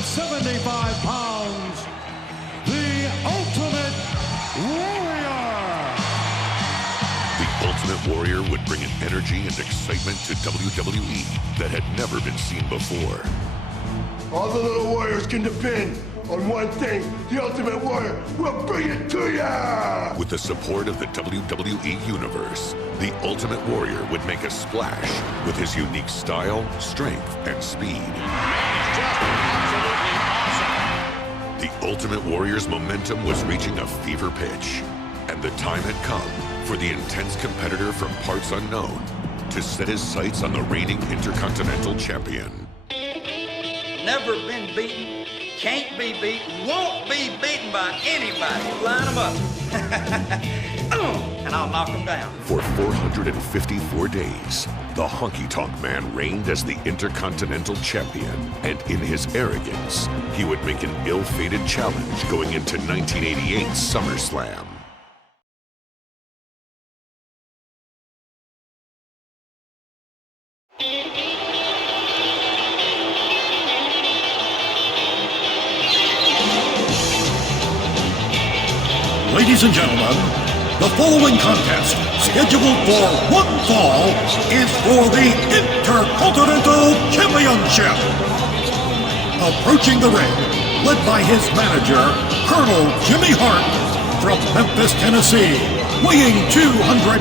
275 pounds, the Ultimate Warrior. The Ultimate Warrior would bring an energy and excitement to WWE that had never been seen before. All the little warriors can depend on one thing. The Ultimate Warrior will bring it to ya! With the support of the WWE Universe, the Ultimate Warrior would make a splash with his unique style, strength, and speed. The Ultimate Warrior's momentum was reaching a fever pitch, and the time had come for the intense competitor from parts unknown to set his sights on the reigning Intercontinental Champion. Never been beaten, can't be beaten, won't be beaten by anybody. Line them up. And I'll knock them down. For 454 days, the Honky Tonk Man reigned as the Intercontinental Champion, and in his arrogance, he would make an ill-fated challenge going into 1988's SummerSlam. Ladies and gentlemen, the following contest, scheduled for one fall, is for the Intercontinental Championship. Approaching the ring, led by his manager, Colonel Jimmy Hart, from Memphis, Tennessee, weighing 248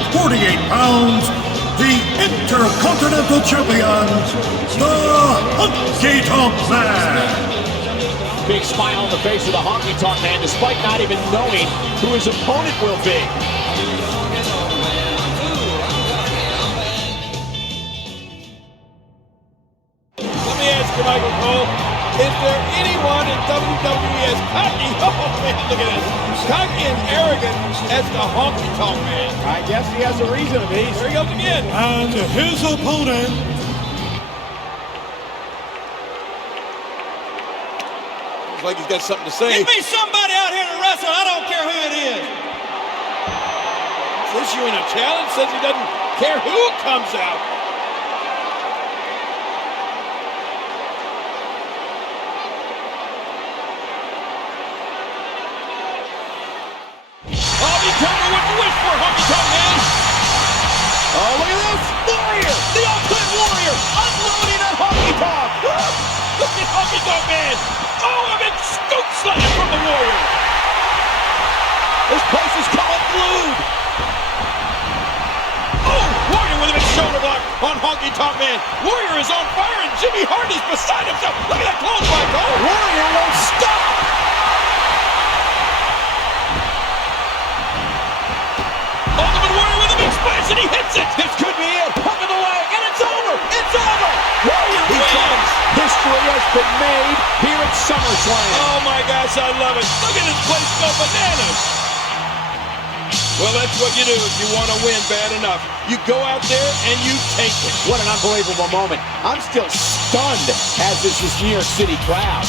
pounds, the Intercontinental Champion, the Honky Tonk Man. Big smile on the face of the Honky Tonk Man, despite not even knowing who his opponent will be. Let me ask you, Michael Cole, is there anyone in WWE as cocky, oh man, look at this, cocky and arrogant as the Honky Tonk Man? I guess he has a reason to be. Here he goes again. And his opponent, Like he's got something to say. Give me somebody out here to wrestle. I don't care who it is. Says you in a challenge, says he doesn't care who comes out. Oh, be careful what you wish for, Honky Tonk Man. Oh, look at this! Warrior! The Ultimate Warrior! Unloading at Honky Tonk! Look at Honky Tonk Man. Oh, a big scoop slam from the Warrior. This place has come unglued! Oh, Warrior with a big shoulder block on Honky Tonk Man. Warrior is on fire and Jimmy Hart is beside himself. Look at that clothesline, Cole. Warrior won't stop! Ultimate Warrior with a big splash and he hits it. This could be it! Hook of the leg, and it's over! It's over! Warrior wins. History has been made here at SummerSlam. Oh my gosh, I love it. Look at this place go bananas. Well, that's what you do if you want to win bad enough. You go out there and you take it. What an unbelievable moment. I'm still stunned, as is this New York City crowd.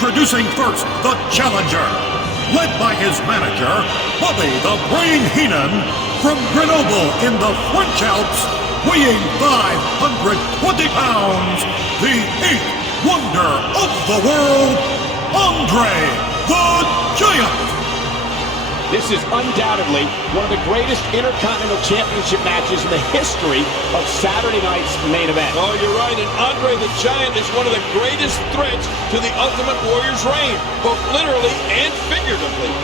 Introducing first, the challenger, led by his manager, Bobby the Brain Heenan, from Grenoble in the French Alps, weighing 520 pounds, the 8th wonder of the world, Andre the Giant. This is undoubtedly one of the greatest Intercontinental Championship matches in the history of Saturday night's main event. Oh, you're right, and Andre the Giant is one of the greatest threats to the Ultimate Warrior's reign, both literally and figuratively.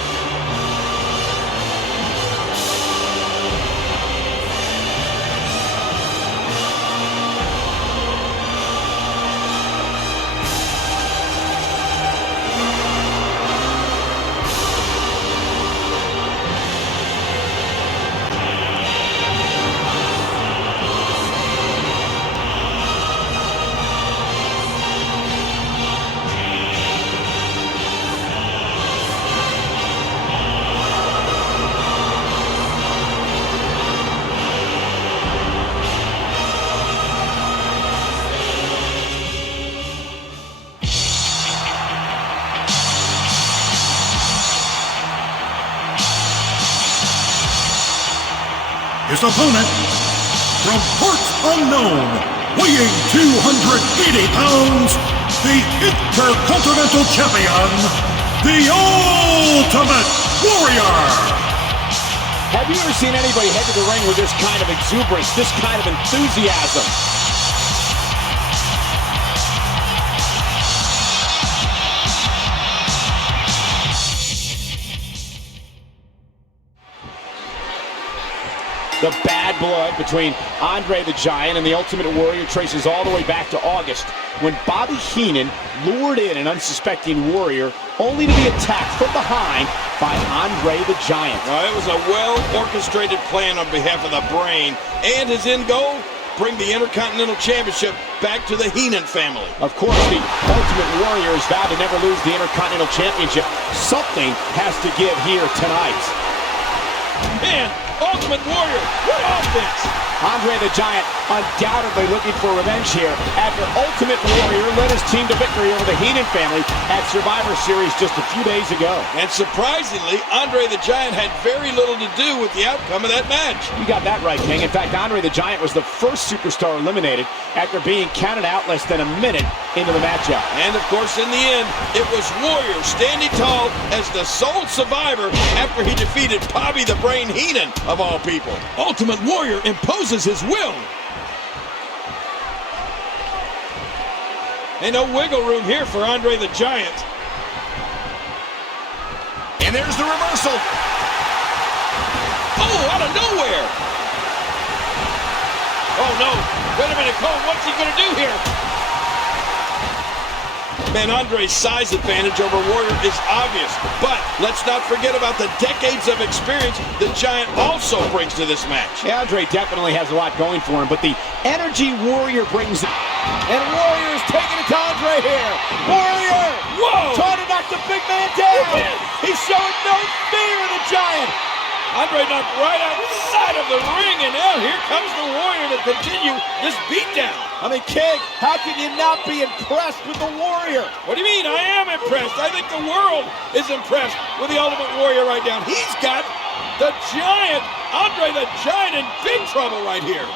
His opponent, from parts unknown, weighing 280 pounds, the Intercontinental Champion, the Ultimate Warrior. Have you ever seen anybody head to the ring with this kind of exuberance, this kind of enthusiasm? The bad blood between Andre the Giant and the Ultimate Warrior traces all the way back to August, when Bobby Heenan lured in an unsuspecting Warrior, only to be attacked from behind by Andre the Giant. It was a well-orchestrated plan on behalf of the Brain, and his end goal, bring the Intercontinental Championship back to the Heenan family. Of course, the Ultimate Warrior has vowed to never lose the Intercontinental Championship. Something has to give here tonight. Man, Ultimate Warrior, what offense! Andre the Giant undoubtedly looking for revenge here after Ultimate Warrior led his team to victory over the Heenan family at Survivor Series just a few days ago. And surprisingly, Andre the Giant had very little to do with the outcome of that match. You got that right, King. In fact, Andre the Giant was the first superstar eliminated after being counted out less than a minute into the matchup. And of course, in the end, it was Warrior standing tall as the sole survivor after he defeated Bobby the Brain Heenan, of all people. Ultimate Warrior imposes his will. Ain't no wiggle room here for Andre the Giant. And there's the reversal. Oh, out of nowhere. Oh, no. Wait a minute, Cole. What's he going to do here? Man, Andre's size advantage over Warrior is obvious, but let's not forget about the decades of experience the Giant also brings to this match. Yeah, Andre definitely has a lot going for him, but the energy Warrior brings... And Warrior is taking it to Andre here. Warrior! Whoa! Trying to knock the big man down. He's showing no fear of the Giant. Andre knocked right outside of the ring, and now here comes the Warrior to continue this beatdown. I mean, King, how can you not be impressed with the Warrior? What do you mean? I am impressed. I think the world is impressed with the Ultimate Warrior right now. He's got the Giant, Andre the Giant, in big trouble right here.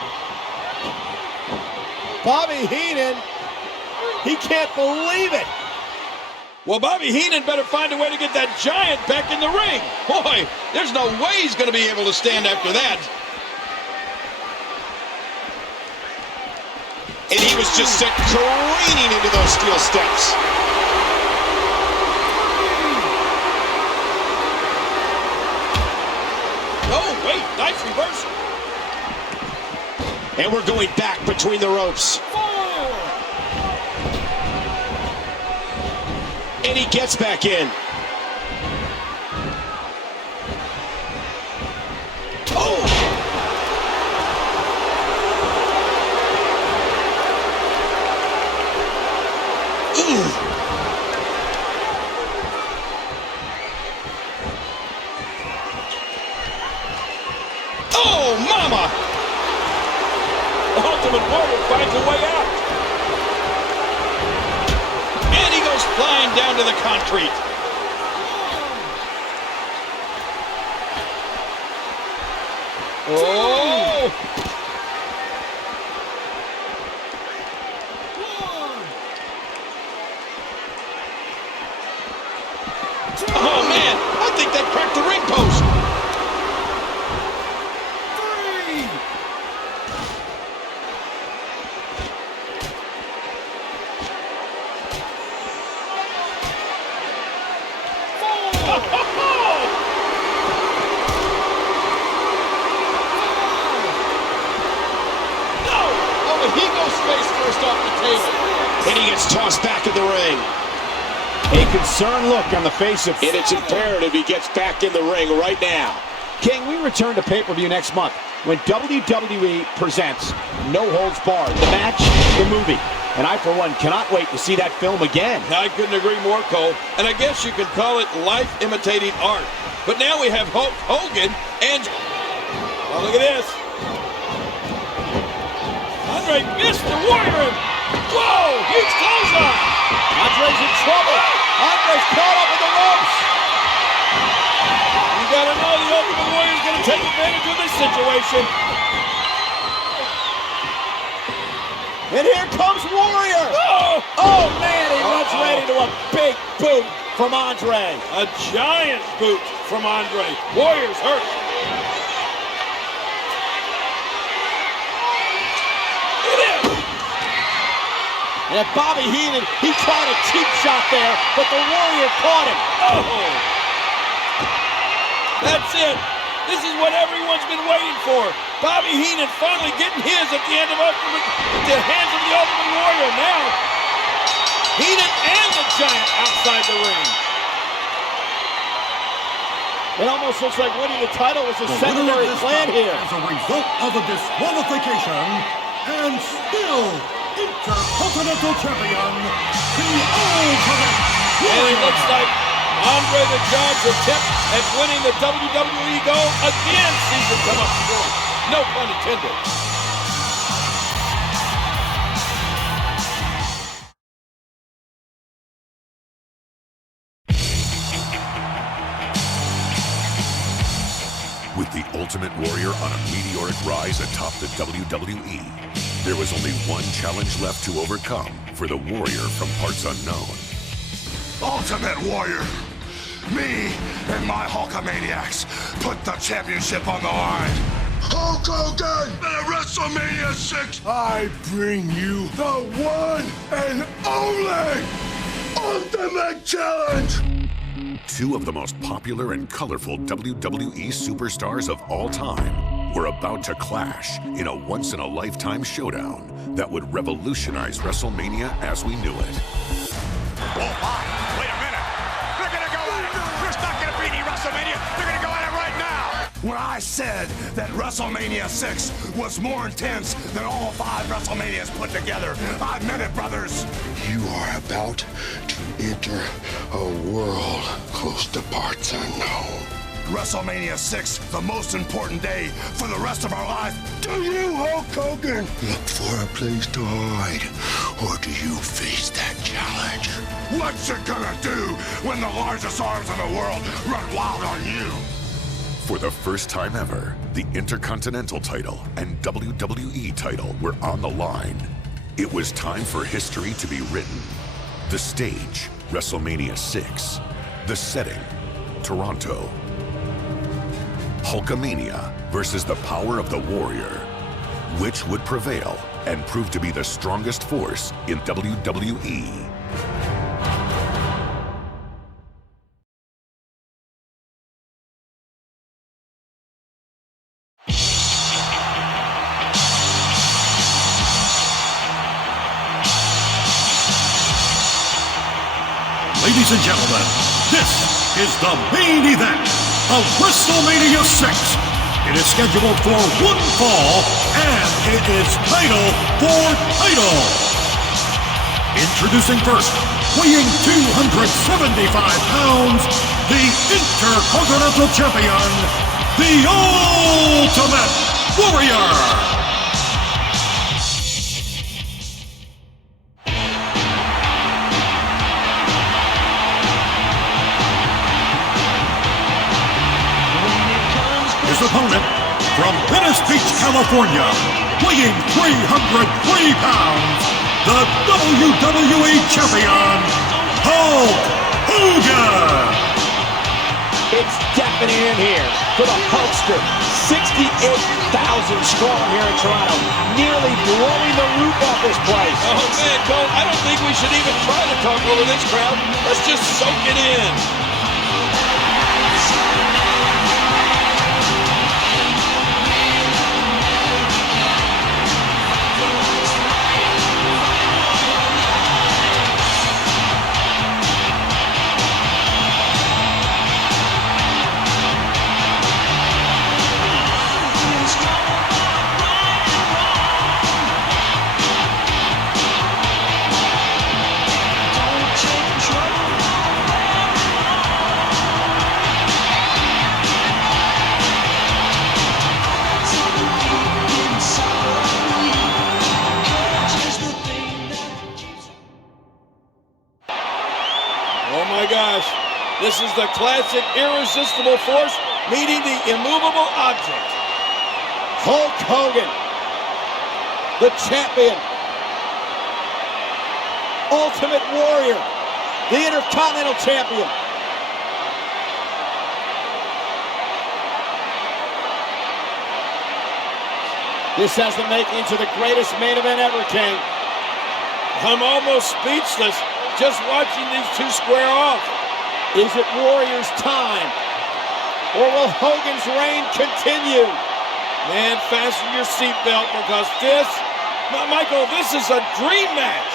Bobby Heenan, he can't believe it. Well, Bobby Heenan better find a way to get that Giant back in the ring. Boy, there's no way he's going to be able to stand after that. And he was just sent careening into those steel steps. Oh, wait, nice reversal. And we're going back between the ropes. And he gets back in. Oh! Ooh. Oh, mama! Ultimate Warrior finds a way out. And he goes flying down to the concrete. Oh! Oh, man, I think that cracked the ring post. 3. He goes face first off the table. And he gets tossed back in the ring. A concerned look on the face of... And it's imperative he gets back in the ring right now. King, we return to pay-per-view next month when WWE presents No Holds Barred, the match, the movie. And I, for one, cannot wait to see that film again. I couldn't agree more, Cole. And I guess you could call it life imitating art. But now we have Hulk Hogan and... Oh, look at this. Andre missed the Warrior. Whoa, huge clothesline. Andre's in trouble. Andre's caught up in the ropes. You gotta know the Ultimate Warrior's gonna take advantage of this situation. And here comes Warrior. Oh man, he runs right into a big boot from Andre. A giant boot from Andre. Warrior's hurt. And Bobby Heenan, he tried a cheap shot there, but the Warrior caught him. Oh! That's it. This is what everyone's been waiting for. Bobby Heenan finally getting his at the hands of the Ultimate Warrior. Now, Heenan and the Giant outside the ring. It almost looks like winning the title was a secondary plan here. As a result of a disqualification, and still Intercontinental Champion, the Ultimate Warrior. And it looks like Andre the Giant's attempt at winning the WWE Gold again sees it come up short. No pun intended. With the Ultimate Warrior on a meteoric rise atop the WWE, there was only one challenge left to overcome for the Warrior from parts unknown. Ultimate Warrior! Me and my Hulkamaniacs put the championship on the line. Hulk Hogan at WrestleMania 6, I bring you the one and only Ultimate Challenge! Two of the most popular and colorful WWE superstars of all time were about to clash in a once-in-a-lifetime showdown that would revolutionize WrestleMania as we knew it. Oh my, wait a minute. They're gonna go at it. There's not gonna be any WrestleMania. They're gonna go at it right now. When I said that WrestleMania 6 was more intense than all 5 WrestleManias put together, I meant it, brothers. You are about to enter a world close to parts unknown. WrestleMania 6, the most important day for the rest of our life. Do you, Hulk Hogan, look for a place to hide, or do you face that challenge? What's it gonna do when the largest arms in the world run wild on you? For the first time ever, the Intercontinental title and WWE title were on the line. It was time for history to be written. The stage, WrestleMania 6. The setting, Toronto. Hulkamania versus the power of the Warrior. Which would prevail and prove to be the strongest force in WWE? Ladies and gentlemen, this is the main event of WrestleMania 6. It is scheduled for one fall, and it is title for title. Introducing first, weighing 275 pounds, the Intercontinental Champion, the Ultimate Warrior. His opponent, from Venice Beach, California, weighing 303 pounds, the WWE Champion, Hulk Hogan! It's deafening in here for the Hulkster. 68,000 strong here in Toronto, nearly blowing the roof off this place. Oh man, Cole, I don't think we should even try to talk over this crowd. Let's just soak it in. Oh my gosh, this is the classic irresistible force meeting the immovable object. Hulk Hogan, the champion, Ultimate Warrior, the Intercontinental Champion. This has the making to the greatest main event ever, King. I'm almost speechless just watching these two square off. Is it Warrior's time? Or will Hogan's reign continue? Man, fasten your seatbelt because this, Michael, this is a dream match.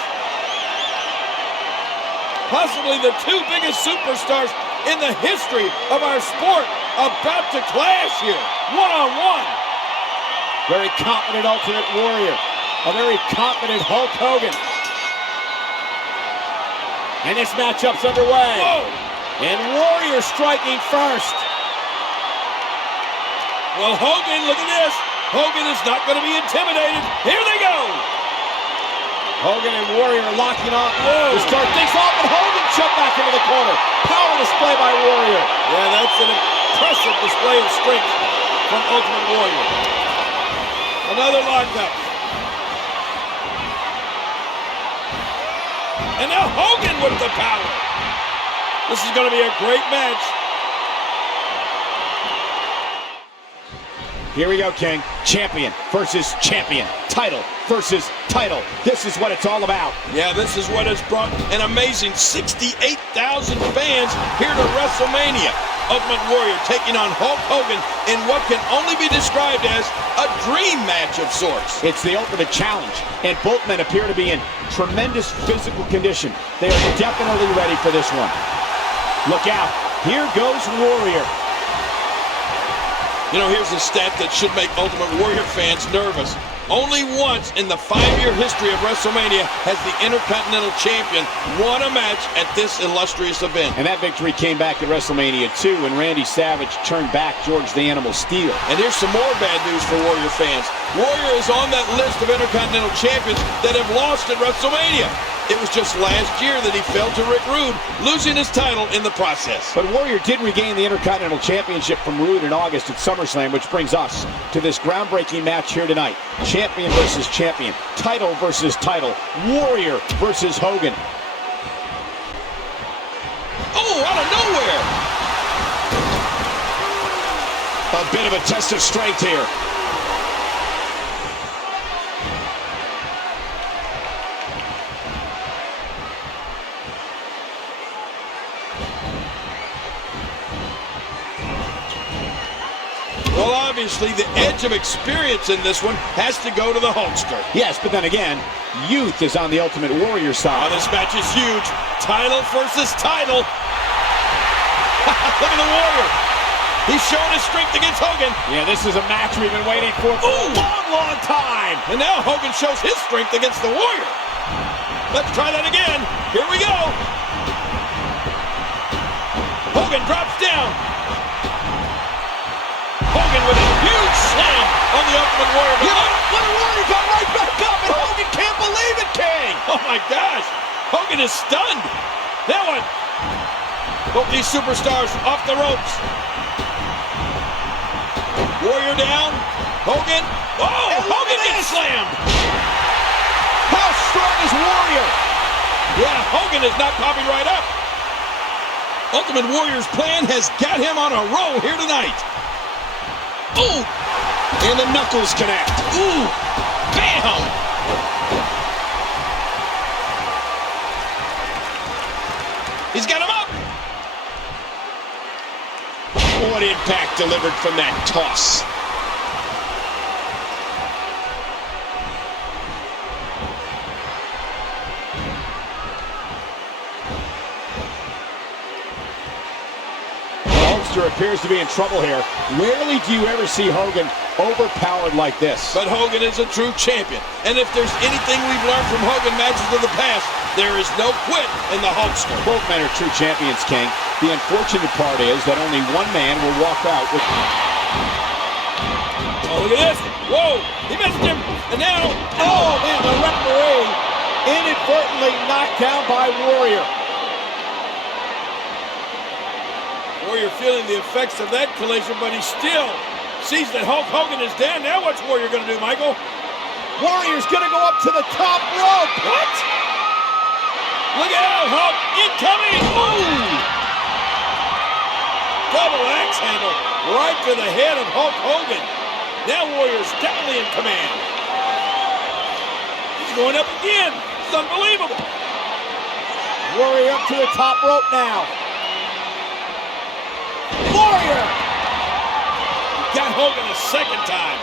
Possibly the two biggest superstars in the history of our sport about to clash here, one-on-one. Very confident Ultimate Warrior, a very confident Hulk Hogan. And this matchup's underway. Whoa. And Warrior striking first. Well, Hogan, look at this. Hogan is not going to be intimidated. Here they go. Hogan and Warrior locking up Whoa. to start things off, and Hogan jumped back into the corner. Power display by Warrior. Yeah, that's an impressive display of strength from Ultimate Warrior. Another lockup. And now Hogan with the power. This is going to be a great match. Here we go, King. Champion versus champion. Title versus title. This is what it's all about. Yeah, this is what has brought an amazing 68,000 fans here to WrestleMania. Ultimate Warrior taking on Hulk Hogan in what can only be described as a dream match of sorts. It's the ultimate challenge, and both men appear to be in tremendous physical condition. They are definitely ready for this one. Look out. Here goes Warrior. You know, here's a stat that should make Ultimate Warrior fans nervous. Only once in the 5-year history of WrestleMania has the Intercontinental Champion won a match at this illustrious event. And that victory came back at WrestleMania 2 when Randy Savage turned back George the Animal Steele. And here's some more bad news for Warrior fans. Warrior is on that list of Intercontinental Champions that have lost at WrestleMania. It was just last year that he fell to Rick Rude, losing his title in the process. But Warrior did regain the Intercontinental Championship from Rude in August at SummerSlam, which brings us to this groundbreaking match here tonight. Champion versus champion. Title versus title. Warrior versus Hogan. Oh, out of nowhere! A bit of a test of strength here. Well, obviously, the edge of experience in this one has to go to the Hulkster. Yes, but then again, youth is on the Ultimate Warrior side. Oh, this match is huge. Title versus title. Look at the Warrior. He's showing his strength against Hogan. Yeah, this is a match we've been waiting for a long, long time. And now Hogan shows his strength against the Warrior. Let's try that again. Here we go. Hogan drops down. Hogan with a huge slam on the Ultimate Warrior. But Warrior got right back up, and Hogan can't believe it, King. Oh my gosh. Hogan is stunned. Now what? Both these superstars off the ropes. Warrior down. Hogan. Oh, Hogan gets slammed. How strong is Warrior? Yeah, Hogan is not popping right up. Ultimate Warrior's plan has got him on a roll here tonight. Ooh. And the knuckles connect. Ooh. Bam. He's got him up. What impact delivered from that toss. Appears to be in trouble here. Rarely do you ever see Hogan overpowered like this. But Hogan is a true champion. And if there's anything we've learned from Hogan matches of the past, there is no quit in the Hulkster. Both men are true champions, King. The unfortunate part is that only one man will walk out with... Oh, look at this. Whoa, he missed him. And now, oh man, the referee inadvertently knocked down by Warrior. Warrior feeling the effects of that collision, but he still sees that Hulk Hogan is down. Now what's Warrior going to do, Michael? Warrior's going to go up to the top rope. What? Look out, Hulk. Incoming. Ooh. Double axe handle right to the head of Hulk Hogan. Now Warrior's definitely in command. He's going up again. It's unbelievable. Warrior up to the top rope now. Warrior! Got Hogan a second time.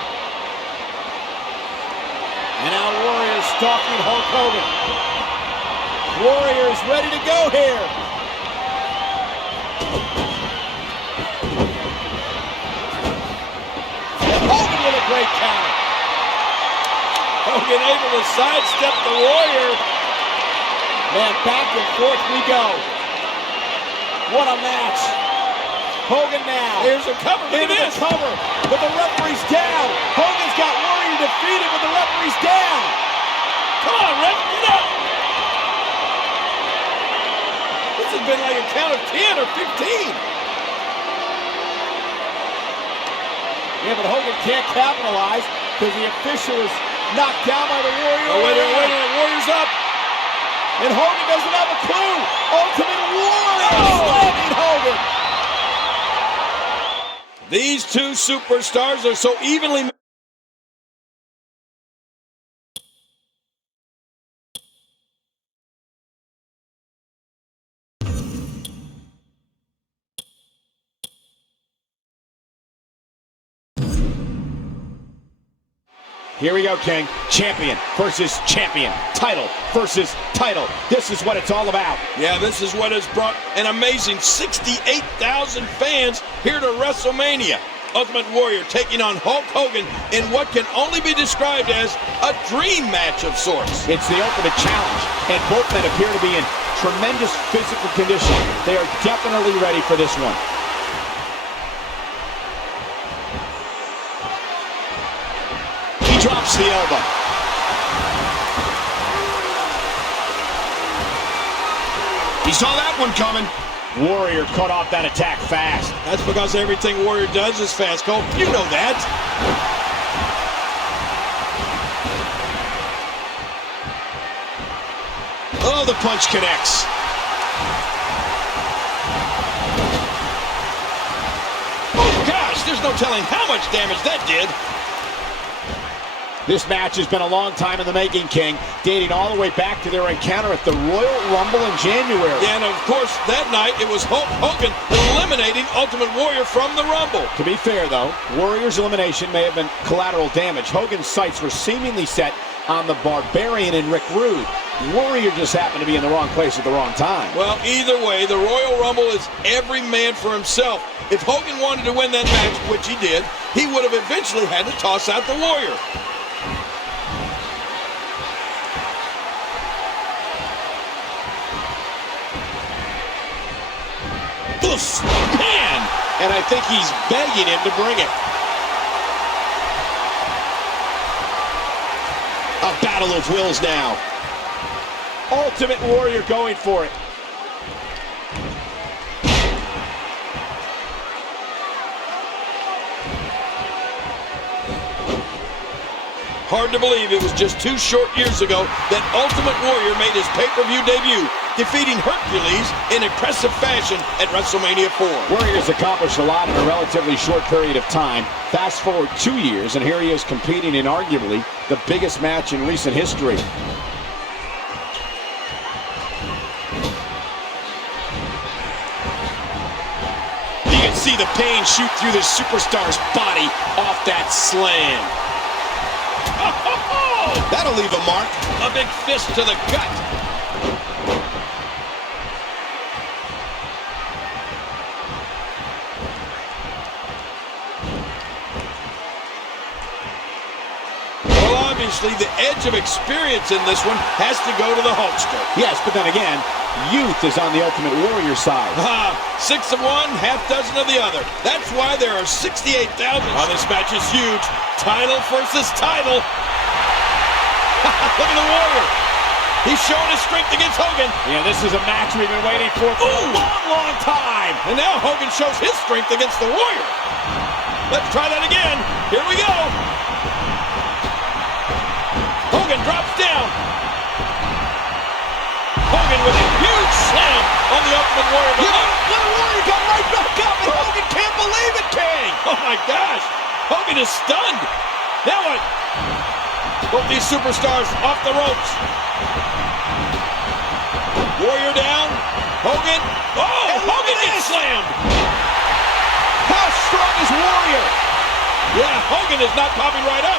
And now Warrior stalking Hulk Hogan. Warrior is ready to go here. And Hogan with a great counter. Hogan able to sidestep the Warrior. Man, back and forth we go. What a match. Hogan now. Here's a cover. Look at this. Cover, but the referee's down. Hogan's got Warrior defeated, but the referee's down. Come on, ref, get up. This has been like a count of 10 or 15. Yeah, but Hogan can't capitalize because the official is knocked down by the Warrior. Oh, wait a minute, Warrior's up. And Hogan doesn't have a clue. Ultimate Warrior slamming Hogan. These two superstars are so evenly... Here we go, King. Champion versus champion. Title versus title. This is what it's all about. Yeah, this is what has brought an amazing 68,000 fans here to WrestleMania. Ultimate Warrior taking on Hulk Hogan in what can only be described as a dream match of sorts. It's the ultimate challenge, and both men appear to be in tremendous physical condition. They are definitely ready for this one. Drops the elbow. He saw that one coming. Warrior cut off that attack fast. That's because everything Warrior does is fast, Cole. You know that. Oh, the punch connects. Oh, gosh, there's no telling how much damage that did. This match has been a long time in the making, King, dating all the way back to their encounter at the Royal Rumble in January. Yeah, and of course, that night it was Hulk Hogan eliminating Ultimate Warrior from the Rumble. To be fair, though, Warrior's elimination may have been collateral damage. Hogan's sights were seemingly set on the Barbarian and Rick Rude. Warrior just happened to be in the wrong place at the wrong time. Well, either way, the Royal Rumble is every man for himself. If Hogan wanted to win that match, which he did, he would have eventually had to toss out the Warrior. Man! And I think he's begging him to bring it. A battle of wills now. Ultimate Warrior going for it. Hard to believe it was just 2 short years ago that Ultimate Warrior made his pay-per-view debut, defeating Hercules in impressive fashion at WrestleMania 4. Warrior's accomplished a lot in a relatively short period of time. Fast forward 2 years, and here he is competing in arguably the biggest match in recent history. You can see the pain shoot through this superstar's body off that slam. That'll leave a mark. A big fist to the gut. Well, obviously, the edge of experience in this one has to go to the Hulkster. Yes, but then again, youth is on the Ultimate Warrior side. 6 of one, half dozen of the other. That's why there are 68,000. Oh, this match is huge. Title versus title. Look at the Warrior. He's showing his strength against Hogan. Yeah, this is a match we've been waiting for a long, long time. And now Hogan shows his strength against the Warrior. Let's try that again. Here we go. Hogan drops down. Hogan with a huge slam on the Ultimate Warrior. The Warrior got right back up, and Hogan can't believe it, King. Oh, my gosh. Hogan is stunned. Now what? Both these superstars off the ropes. Warrior down. Hogan. Oh, Hogan gets slammed. How strong is Warrior? Yeah, Hogan is not popping right up.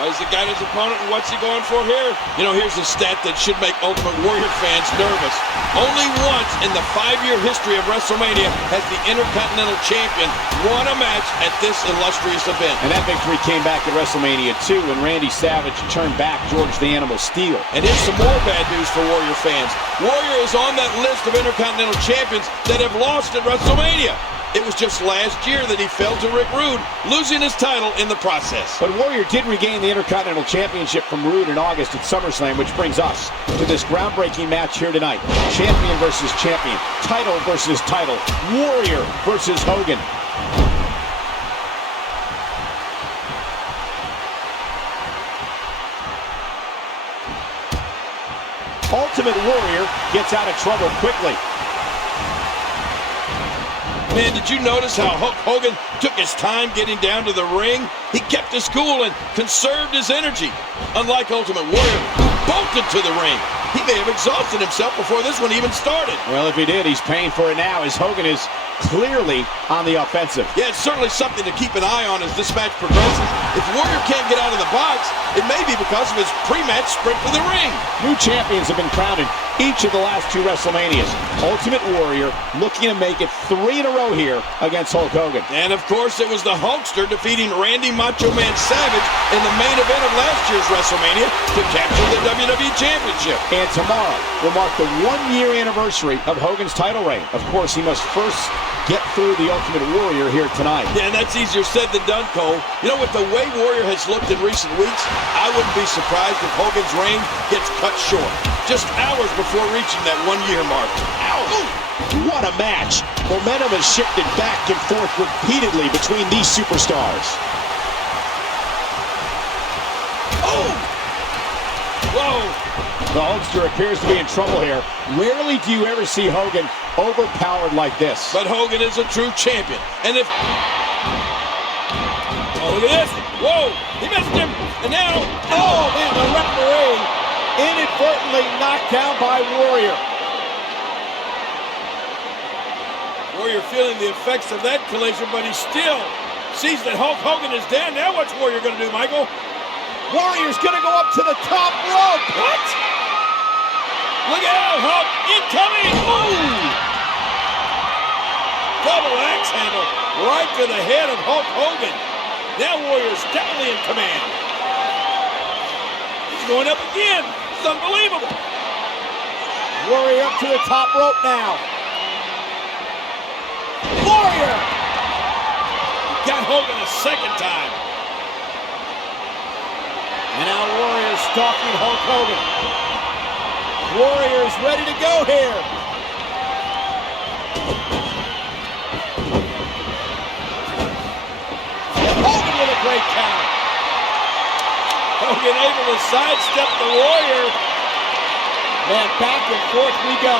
He's the guy his opponent, and what's he going for here? You know, here's a stat that should make Ultimate Warrior fans nervous. Only once in the 5-year history of WrestleMania has the Intercontinental Champion won a match at this illustrious event. And that victory came back at WrestleMania 2 when Randy Savage turned back George the Animal Steele. And here's some more bad news for Warrior fans. Warrior is on that list of Intercontinental Champions that have lost at WrestleMania. It was just last year that he fell to Rick Rude, losing his title in the process. But Warrior did regain the Intercontinental Championship from Rude in August at SummerSlam, which brings us to this groundbreaking match here tonight. Champion versus champion, title versus title, Warrior versus Hogan. Ultimate Warrior gets out of trouble quickly. Man, did you notice how Hulk Hogan took his time getting down to the ring? He kept his cool and conserved his energy. Unlike Ultimate Warrior, who bolted to the ring. He may have exhausted himself before this one even started. Well, if he did, he's paying for it now, as Hogan is clearly on the offensive. Yeah, it's certainly something to keep an eye on as this match progresses. If Warrior can't get out of the box, it may be because of his pre-match sprint for the ring. New champions have been crowned in each of the last 2 WrestleManias. Ultimate Warrior looking to make it 3 in a row here against Hulk Hogan. And of course, it was the Hulkster defeating Randy Macho Man Savage in the main event of last year's WrestleMania to capture the WWE Championship. And tomorrow will mark the 1-year anniversary of Hogan's title reign. Of course, he must first get through the Ultimate Warrior here tonight. Yeah, and that's easier said than done, Cole. You know, with the way Warrior has looked in recent weeks, I wouldn't be surprised if Hogan's reign gets cut short, just hours before reaching that 1-year mark. Ow! What a match! Momentum has shifted back and forth repeatedly between these superstars. Oh! Whoa! The Hulkster appears to be in trouble here. Rarely do you ever see Hogan overpowered like this. But Hogan is a true champion. And if... Oh, look at this. Whoa! He missed him. And now... Oh, man, the referee inadvertently knocked down by Warrior. Warrior feeling the effects of that collision, but he still sees that Hulk Hogan is down. Now what's Warrior going to do, Michael? Warrior's going to go up to the top rope. What? Look out, Hulk. Incoming. Ooh! Double axe handle right to the head of Hulk Hogan. Now Warrior's definitely in command. He's going up again. It's unbelievable. Warrior up to the top rope now. Warrior! Got Hogan a second time. And now Warrior stalking Hulk Hogan. Warrior is ready to go here. Hogan with a great counter. Hogan able to sidestep the Warrior. Man, back and forth we go.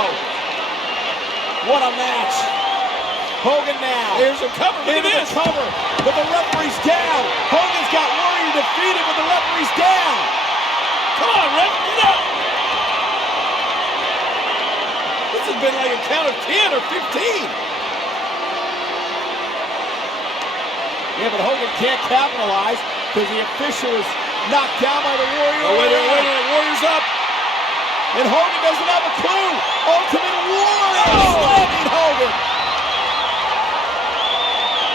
What a match. Hogan now. Here's a cover. Look at Into the this. cover, but the referee's down. Hogan's got Warrior defeated, but the referee's down. Come on, ref, get up. This has been like a count of 10 or 15. Yeah, but Hogan can't capitalize because the official is knocked down by the Warrior. Oh, wait a minute, Warrior's up. And Hogan doesn't have a clue. Ultimate Warrior slamming Hogan.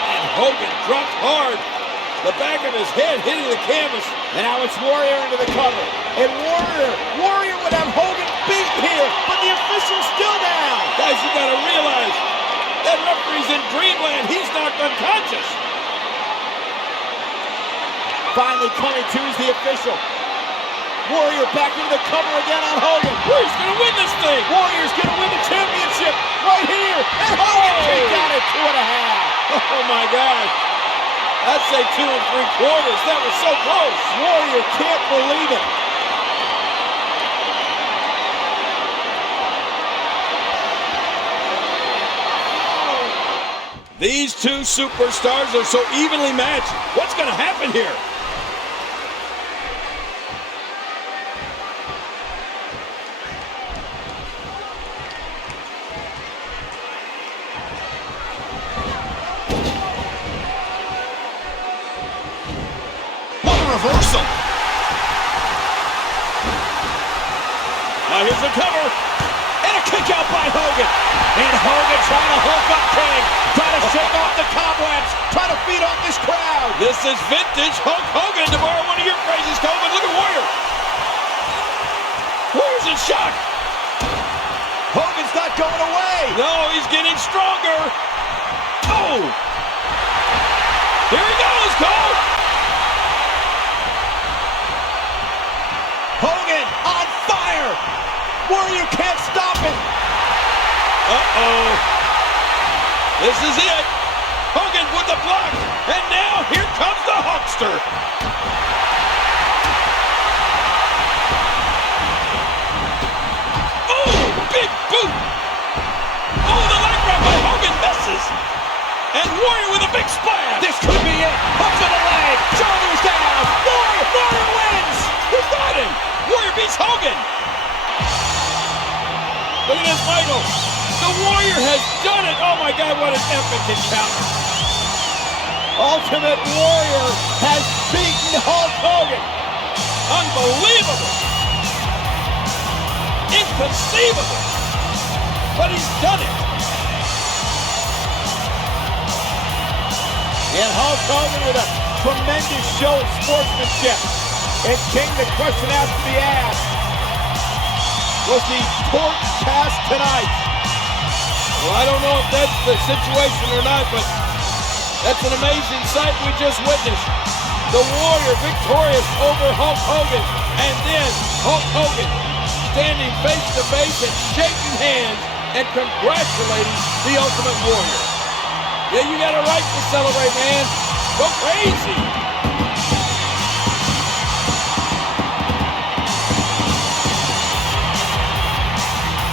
And Hogan dropped hard. The back of his head hitting the canvas. And now it's Warrior into the cover. And Warrior would have Hogan beaten here, but the official's still down. Guys, you gotta realize, that referee's in dreamland. He's knocked unconscious. Finally coming to is the official. Warrior back into the cover again on Hogan. Warrior's gonna win this thing. Warrior's gonna win the championship right here. And Hogan kicked out at 2.5. Oh my God. I'd say 2 3/4. That was so close. Warrior can't believe it. These two superstars are so evenly matched. What's gonna happen here? Reversal. Now here's the cover. And a kick out by Hogan. And Hogan trying to Hulk up King. Trying to shake off the cobwebs. Trying to feed off this crowd. This is vintage Hulk Hogan, to borrow one of your phrases, Coleman. Look at Warrior. Warrior's in shock. Hogan's not going away. No, he's getting stronger. Oh! Here he goes, Cole. Hogan on fire. Warrior can't stop it. Uh-oh. This is it. Hogan with the block. And now here comes the Hulkster. Oh, big boot. Oh, the leg grab by Hogan misses. And Warrior with a big splash. This could be it. Hook to the leg. Shoulders down. Warrior wins. Who got him? Warrior beats Hogan. Look at this, Michael. The Warrior has done it. Oh my God, what an epic encounter. Ultimate Warrior has beaten Hulk Hogan. Unbelievable. Inconceivable. But he's done it. And Hulk Hogan with a tremendous show of sportsmanship. And King, the question has to be asked, was the torch passed tonight? Well, I don't know if that's the situation or not, but that's an amazing sight we just witnessed. The Warrior victorious over Hulk Hogan, and then Hulk Hogan standing face to face and shaking hands and congratulating the Ultimate Warrior. Yeah, you got a right to celebrate, man. Go crazy.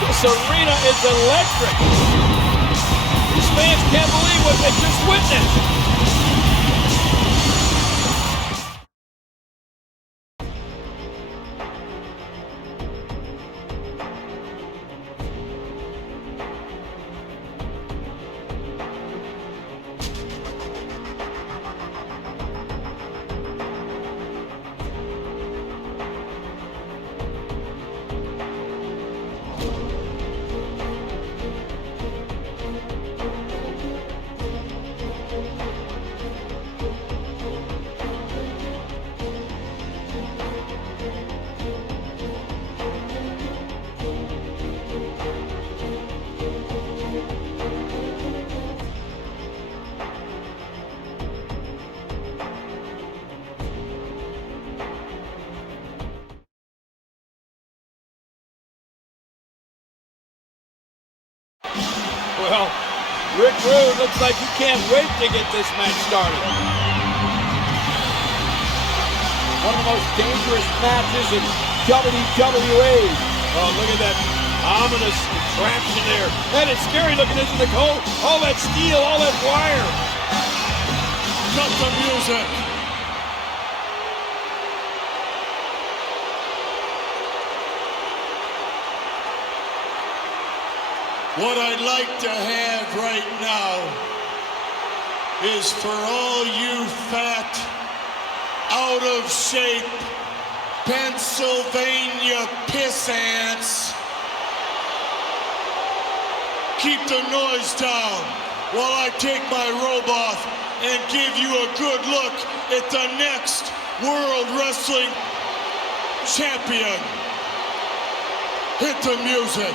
This arena is electric. These fans can't believe what they just witnessed. Well, Rick Rude looks like he can't wait to get this match started. One of the most dangerous matches in WWE. Oh, look at that ominous contraption there. That is scary looking, isn't it, Cole? All that steel, all that wire. Cut the music. What I'd like to have right now is for all you fat, out of shape Pennsylvania piss ants, keep the noise down while I take my robe off and give you a good look at the next World Wrestling Champion. Hit the music.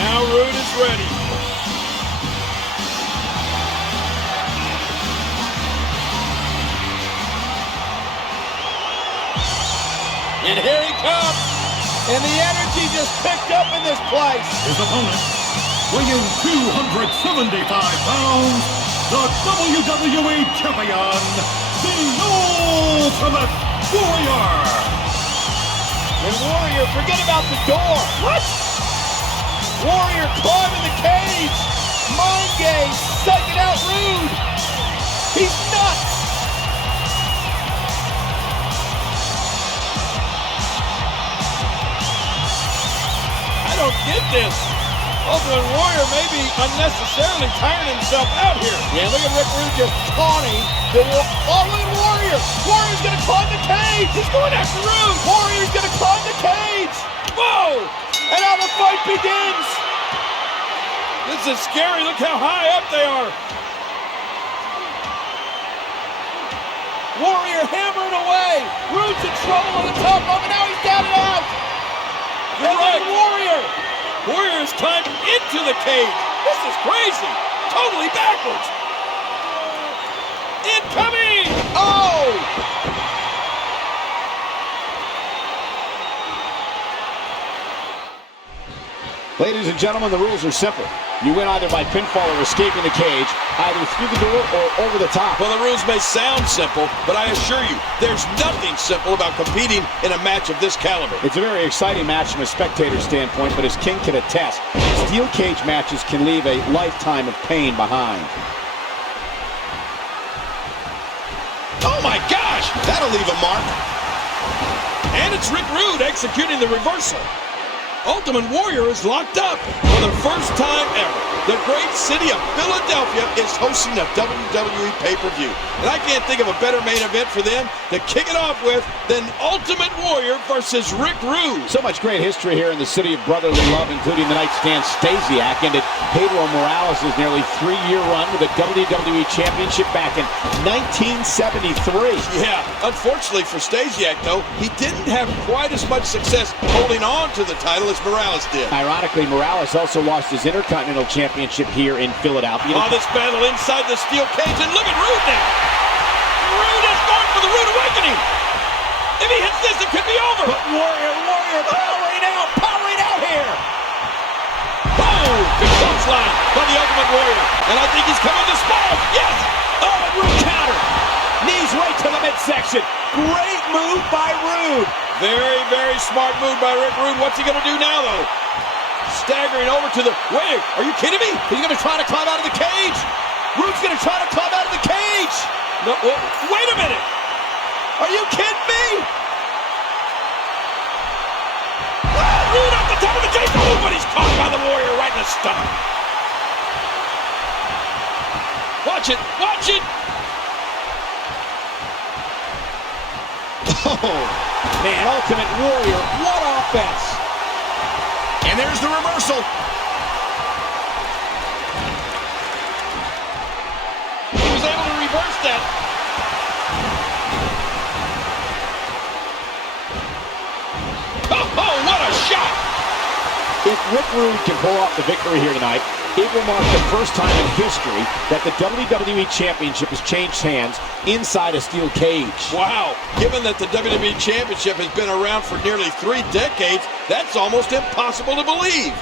Now Rude is ready. And here he comes. And the energy just picked up in this place. His opponent, weighing 275 pounds, the WWE Champion, the Ultimate Warrior. And Warrior, forget about the door. What? Warrior climbing the cage. Mind game, psyching out Rude. He's nuts. I don't get this. Ultimate Warrior may be unnecessarily tiring himself out here. Yeah, look at Rick Rude just taunting the Oh, look at Warrior. Warrior's gonna climb the cage. He's going after Rude. Warrior's gonna climb the cage. Whoa! And now the fight begins. This is scary. Look how high up they are. Warrior hammering away. Rude's in trouble on the top rope, and now he's down and out. You're right, Warrior. Warrior has climbed into the cage. This is crazy. Totally backwards. Incoming. Oh! Ladies and gentlemen, the rules are simple. You win either by pinfall or escaping the cage, either through the door or over the top. Well, the rules may sound simple, but I assure you, there's nothing simple about competing in a match of this caliber. It's a very exciting match from a spectator standpoint, but as King can attest, steel cage matches can leave a lifetime of pain behind. Oh my gosh, that'll leave a mark. And it's Rick Rude executing the reversal. Ultimate Warrior is locked up for the first time ever. The great city of Philadelphia is hosting a WWE pay-per-view. And I can't think of a better main event for them to kick it off with than Ultimate Warrior versus Rick Rude. So much great history here in the city of brotherly love, including the nightstand Stasiak and Pedro Morales' nearly 3-year run with the WWE Championship back in 1973. Yeah, unfortunately for Stasiak, though, he didn't have quite as much success holding on to the title as Morales did. Ironically, Morales also lost his Intercontinental Championship here in Philadelphia. Oh, this battle inside the steel cage, and look at Rude now. Rude is going for the Rude Awakening. If he hits this, it could be over. But Warrior powering out here. Oh, big clothesline by the Ultimate Warrior. And I think he's coming to small. Yes. Oh, and Rude counter. Knees right to the midsection. Great move by Rude. Very, very smart move by Rick Rude. What's he going to do now, though? Staggering over to the... Wait, are you kidding me? He's going to try to climb out of the cage. Rude's going to try to climb out of the cage. No, wait a minute. Are you kidding me? Rude off the top of the cage. Oh, but he's caught by the Warrior right in the stomach. Watch it. Watch it. Oh, man, Ultimate Warrior, what offense. And there's the reversal. He was able to reverse that. Oh, what a shot. If Rick Rude can pull off the victory here tonight, It will mark the first time in history that the WWE Championship has changed hands inside a steel cage. Wow. Given that the WWE Championship has been around for nearly 3 decades, that's almost impossible to believe.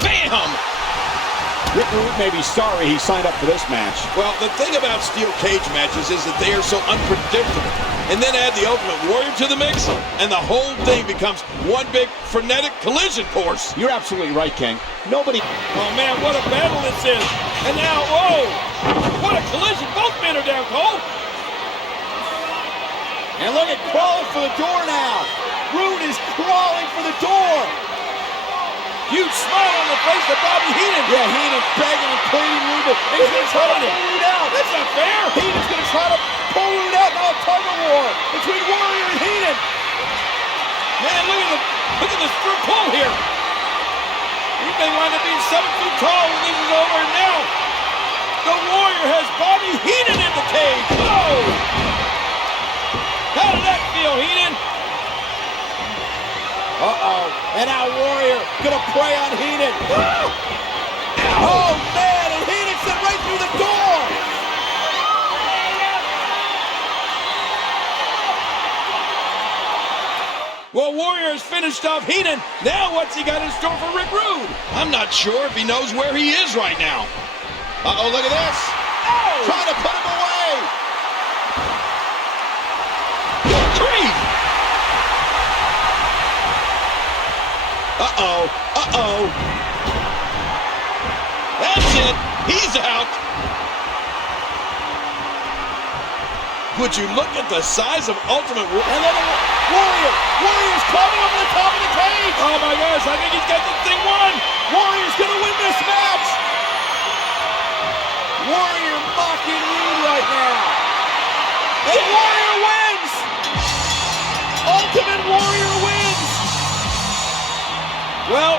Bam! Rick Rude may be sorry he signed up for this match. Well, the thing about steel cage matches is that they are so unpredictable. And then add the Ultimate Warrior to the mix, and the whole thing becomes one big frenetic collision course. You're absolutely right, King. Nobody... Oh, man, what a battle this is. And now, whoa! What a collision. Both men are down, Cole. And look at crawling for the door now. Rude is crawling for the door. Huge smile on the face of Bobby Heenan. Yeah, Heenan's begging and pleading Rude. He's going to try to pull Rude out. That's not fair. Heenan's going to try to pull Rude out. Now a tug of war between Warrior and Heenan. Man, look at this through pull here. He may wind up being 7 feet tall when this is over. And now the Warrior has Bobby Heenan in the cage. Oh! How did that feel, Heenan? Uh-oh. And now Warrior gonna prey on Heenan. Oh, man, and Heenan sent right through the door. Well, Warrior has finished off Heenan. Now what's he got in store for Rick Rude? I'm not sure if he knows where he is right now. Uh-oh, look at this. Oh! Trying to put him away. Good grief. Uh-oh, uh-oh. That's it, he's out. Would you look at the size of Ultimate Warrior? And then Warrior's climbing over the top of the cage. Oh my gosh, I think he's got this thing won. Warrior's gonna win this match. Warrior mocking Rude right now. And Warrior wins. Ultimate Warrior wins. Well,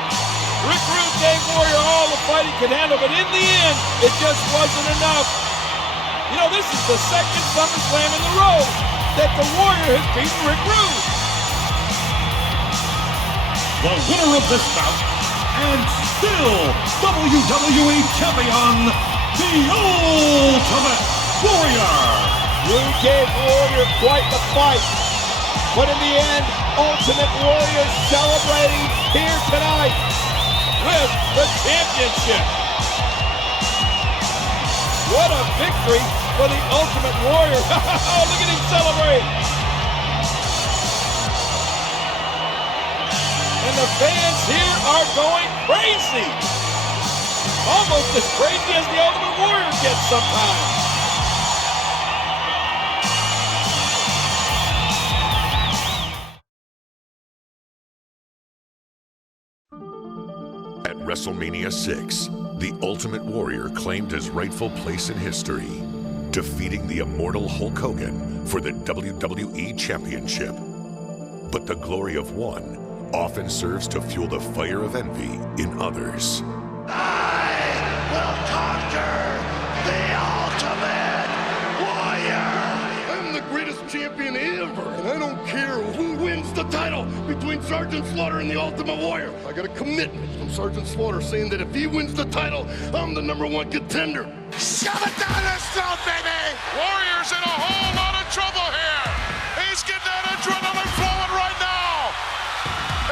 Rick Rude gave Warrior all the fight he could handle, but in the end, it just wasn't enough. You know, this is the second SummerSlam in a row that the Warrior has beaten Rick Rude. The winner of this bout, and still WWE Champion, the Ultimate Warrior. Rude gave Warrior quite the fight, but in the end, Ultimate Warrior celebrating here tonight with the championship. What a victory for the Ultimate Warrior. Oh, look at him celebrate. And the fans here are going crazy. Almost as crazy as the Ultimate Warrior gets sometimes. At WrestleMania 6, the Ultimate Warrior claimed his rightful place in history, defeating the immortal Hulk Hogan for the WWE Championship. But the glory of one often serves to fuel the fire of envy in others. I will conquer the Ultimate Warrior! I'm the greatest champion ever, and I don't care who wins the title between Sergeant Slaughter and the Ultimate Warrior. I got a commitment from Sergeant Slaughter saying that if he wins the title, I'm the #1 contender. Shove it down his throat, baby! Warrior's in a whole lot of trouble here. He's getting that adrenaline flowing right now.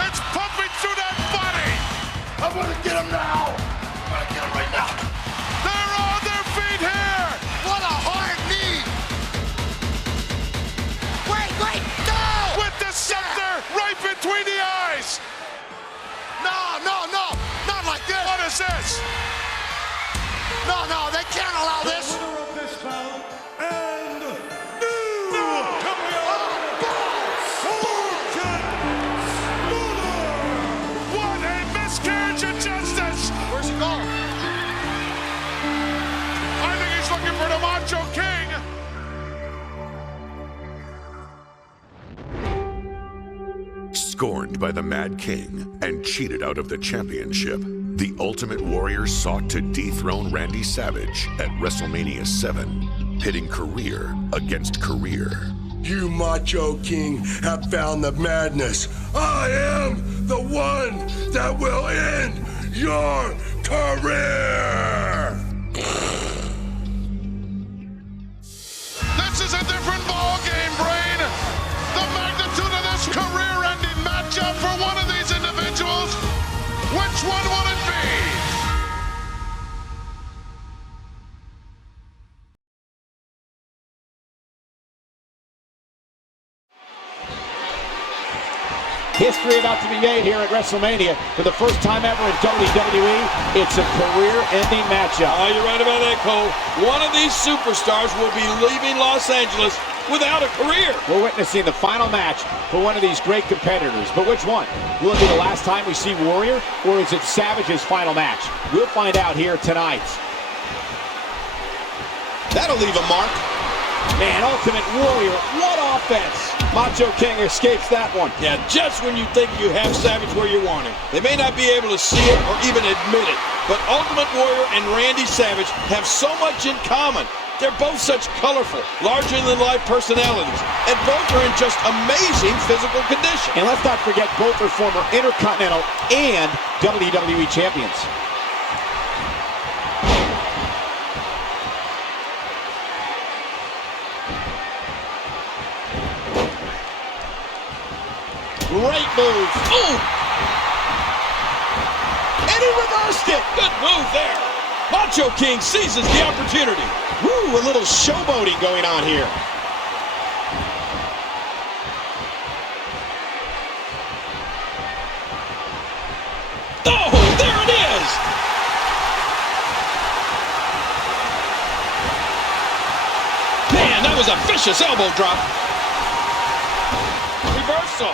It's pumping through that body. I'm gonna get him now! I'm gonna get him right now! They're on their feet here. What a hard knee! Wait, no! With the scepter right between the eyes. No, not like this! What is this? No, they can't allow this! The winner of this bout, and new What a miscarriage of justice. Where's he going? I think he's looking for the Macho King. Scorned by the Mad King and cheated out of the championship, the Ultimate Warrior sought to dethrone Randy Savage at WrestleMania 7, pitting career against career. You Macho King have found the madness. I am the one that will end your career. This is a different ball game, Brain. The magnitude of this career-ending matchup for one of these individuals. Which one will it be? History about to be made here at WrestleMania. For the first time ever in WWE, it's a career-ending matchup. Oh, you're right about that, Cole. One of these superstars will be leaving Los Angeles without a career. We're witnessing the final match for one of these great competitors. But which one? Will it be the last time we see Warrior, or is it Savage's final match? We'll find out here tonight. That'll leave a mark. Man, Ultimate Warrior, what offense! Macho King escapes that one. Yeah, just when you think you have Savage where you want him. They may not be able to see it or even admit it, but Ultimate Warrior and Randy Savage have so much in common. They're both such colorful, larger-than-life personalities, and both are in just amazing physical condition. And let's not forget, both are former Intercontinental and WWE champions. Great move. Ooh! And he reversed it. Good move there. Macho King seizes the opportunity. Woo, a little showboating going on here. Oh, there it is. Man, that was a vicious elbow drop. Reversal.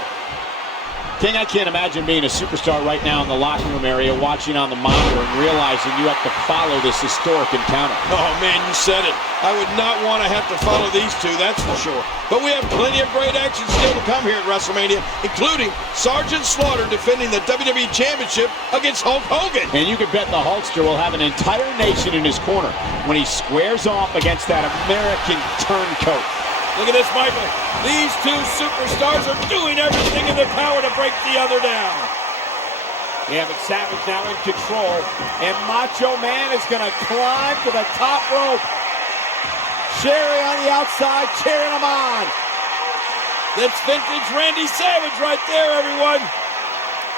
King, I can't imagine being a superstar right now in the locker room area, watching on the monitor and realizing you have to follow this historic encounter. Oh, man, you said it. I would not want to have to follow these two, that's for sure. But we have plenty of great action still to come here at WrestleMania, including Sergeant Slaughter defending the WWE Championship against Hulk Hogan. And you can bet the Hulkster will have an entire nation in his corner when he squares off against that American turncoat. Look at this, Michael. These two superstars are doing everything in their power to break the other down. Yeah, but Savage now in control, and Macho Man is going to climb to the top rope. Sherry on the outside, cheering him on. That's vintage Randy Savage right there, everyone.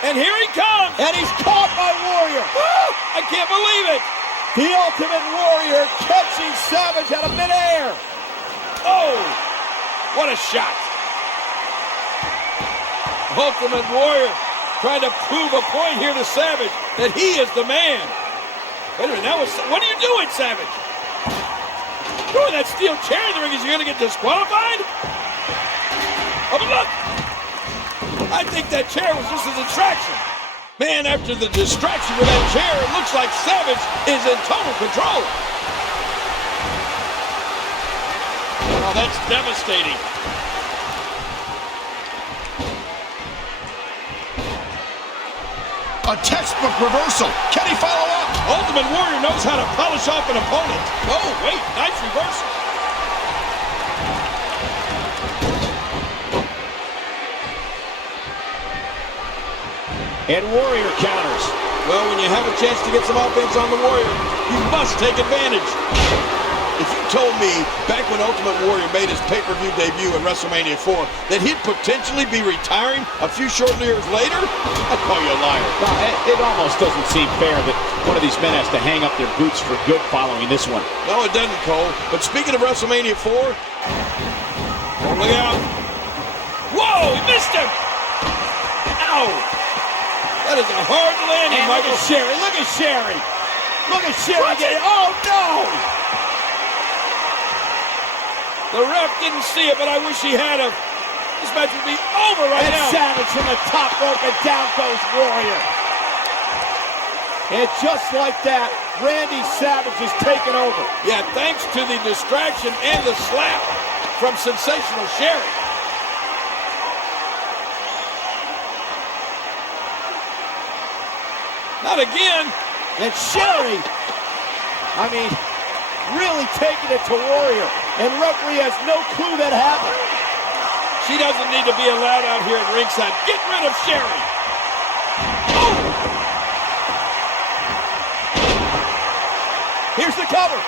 And here he comes. And he's caught by Warrior. I can't believe it. The Ultimate Warrior catching Savage out of midair. Oh, what a shot. Ultimate Warrior trying to prove a point here to Savage that he is the man. Wait a minute, what are you doing, Savage? Throwing that steel chair in the ring, is he going to get disqualified? Oh, but look. I think that chair was just a distraction. Man, after the distraction with that chair, it looks like Savage is in total control. Oh, that's devastating. A textbook reversal. Can he follow up? Ultimate Warrior knows how to polish off an opponent. Oh, wait, nice reversal. And Warrior counters. Well, when you have a chance to get some offense on the Warrior, you must take advantage. If you told me back when Ultimate Warrior made his pay-per-view debut at WrestleMania 4 that he'd potentially be retiring a few short years later, I'd call you a liar. Well, it almost doesn't seem fair that one of these men has to hang up their boots for good following this one. No, it doesn't, Cole. But speaking of WrestleMania 4, look out. Whoa, he missed him. Ow. That is a hard landing, And Michael. look at Sherry. Look at Sherry. Look at Sherry getting. Oh, no. The ref didn't see it, but I wish he had him. This match would be over right now. And Savage from the top rope, and down goes Warrior. And just like that, Randy Savage is taken over. Yeah, thanks to the distraction and the slap from Sensational Sherry. Not again. And Sherry, I mean, really taking it to Warrior. And referee has no clue that happened. She doesn't need to be allowed out here at ringside. Get rid of Sherry. Here's the cover.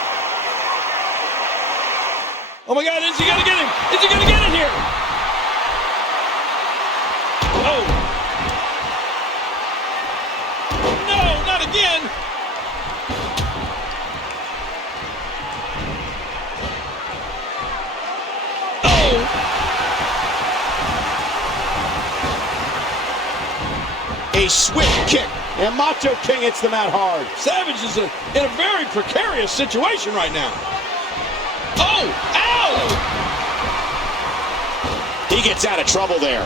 Oh my God, is he gonna get him? Is he gonna get in here? Oh. No, not again. A swift kick, and Macho King hits them out hard. Savage is in a very precarious situation right now. Oh, ow! He gets out of trouble there.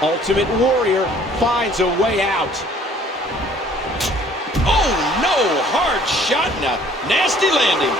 Ultimate Warrior finds a way out. Oh, no, hard shot and a nasty landing.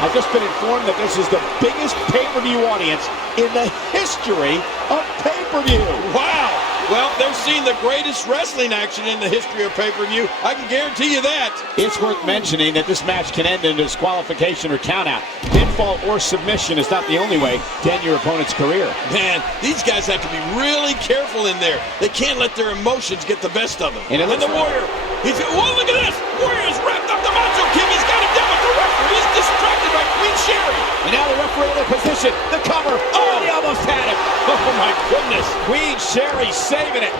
I've just been informed that this is the biggest pay-per-view audience in the history of pay-per-view. Wow. Well, they're seeing the greatest wrestling action in the history of pay-per-view. I can guarantee you that. It's worth mentioning that this match can end in disqualification or countout. Pinfall or submission is not the only way to end your opponent's career. Man, these guys have to be really careful in there. They can't let their emotions get the best of them. And the Warrior, look at this. Warrior is wrapped up the Macho King. He's got him down with the referee. He's distracted by Queen Sherry. And now the referee in the position. The cover. Oh, he almost had him. Oh, my goodness. Queen Sherry saving it.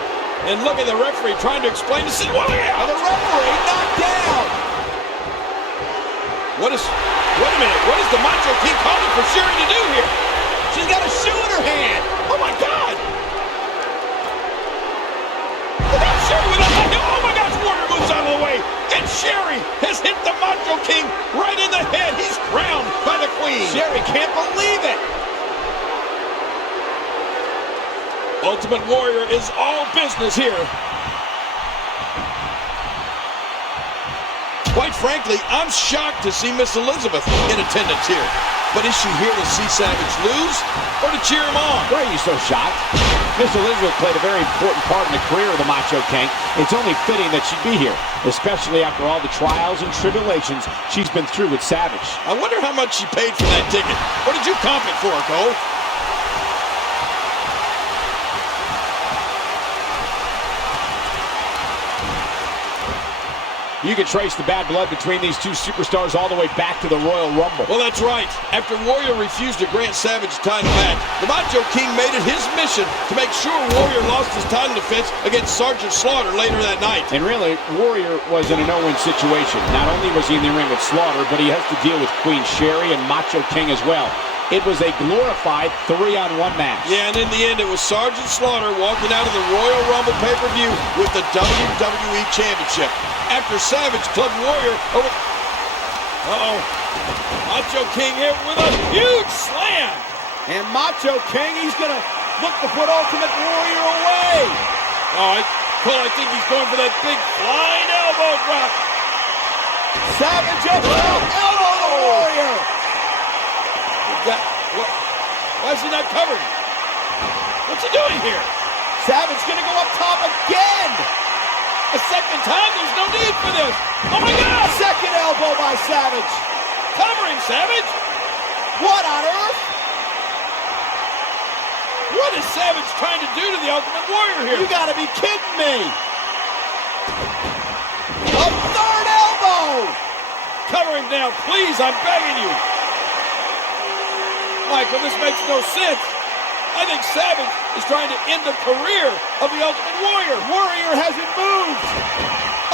And look at the referee trying to explain this. Well, and the referee knocked down. Wait a minute. What is the Macho King calling for Sherry to do here? She's got a shoe in her hand. Oh, my God. Look at Sherry with a high heel. Oh, my gosh. Warrior moves out of the way. And Sherry has hit the Macho King right in the head. He's crowned by the Queen. Sherry can't believe it. Ultimate Warrior is all business here. Quite frankly, I'm shocked to see Miss Elizabeth in attendance here. But is she here to see Savage lose or to cheer him on? Why are you so shocked? Miss Elizabeth played a very important part in the career of the Macho King. It's only fitting that she'd be here, especially after all the trials and tribulations she's been through with Savage. I wonder how much she paid for that ticket. What did you comp it for, Cole? You can trace the bad blood between these two superstars all the way back to the Royal Rumble. Well, that's right. After Warrior refused to grant Savage a title match, the Macho King made it his mission to make sure Warrior lost his title defense against Sergeant Slaughter later that night. And really, Warrior was in a no-win situation. Not only was he in the ring with Slaughter, but he has to deal with Queen Sherry and Macho King as well. It was a glorified 3-on-1 match. Yeah, and in the end, it was Sergeant Slaughter walking out of the Royal Rumble pay-per-view with the WWE Championship. After Savage clubbed Warrior over... Uh-oh. Macho King here with a huge slam. And Macho King, he's going to look to put Ultimate Warrior away. Cole, I think he's going for that big flying elbow drop. Savage up elbow the Warrior. Why is he not covered? What's he doing here? Savage going to go up top again. A second time? There's no need for this. Oh, my God. Second elbow by Savage. Covering Savage. What on earth? What is Savage trying to do to the Ultimate Warrior here? You got to be kidding me. A third elbow. Cover him now, please. I'm begging you. Michael, this makes no sense. I think Savage is trying to end the career of the Ultimate Warrior. Warrior hasn't moved.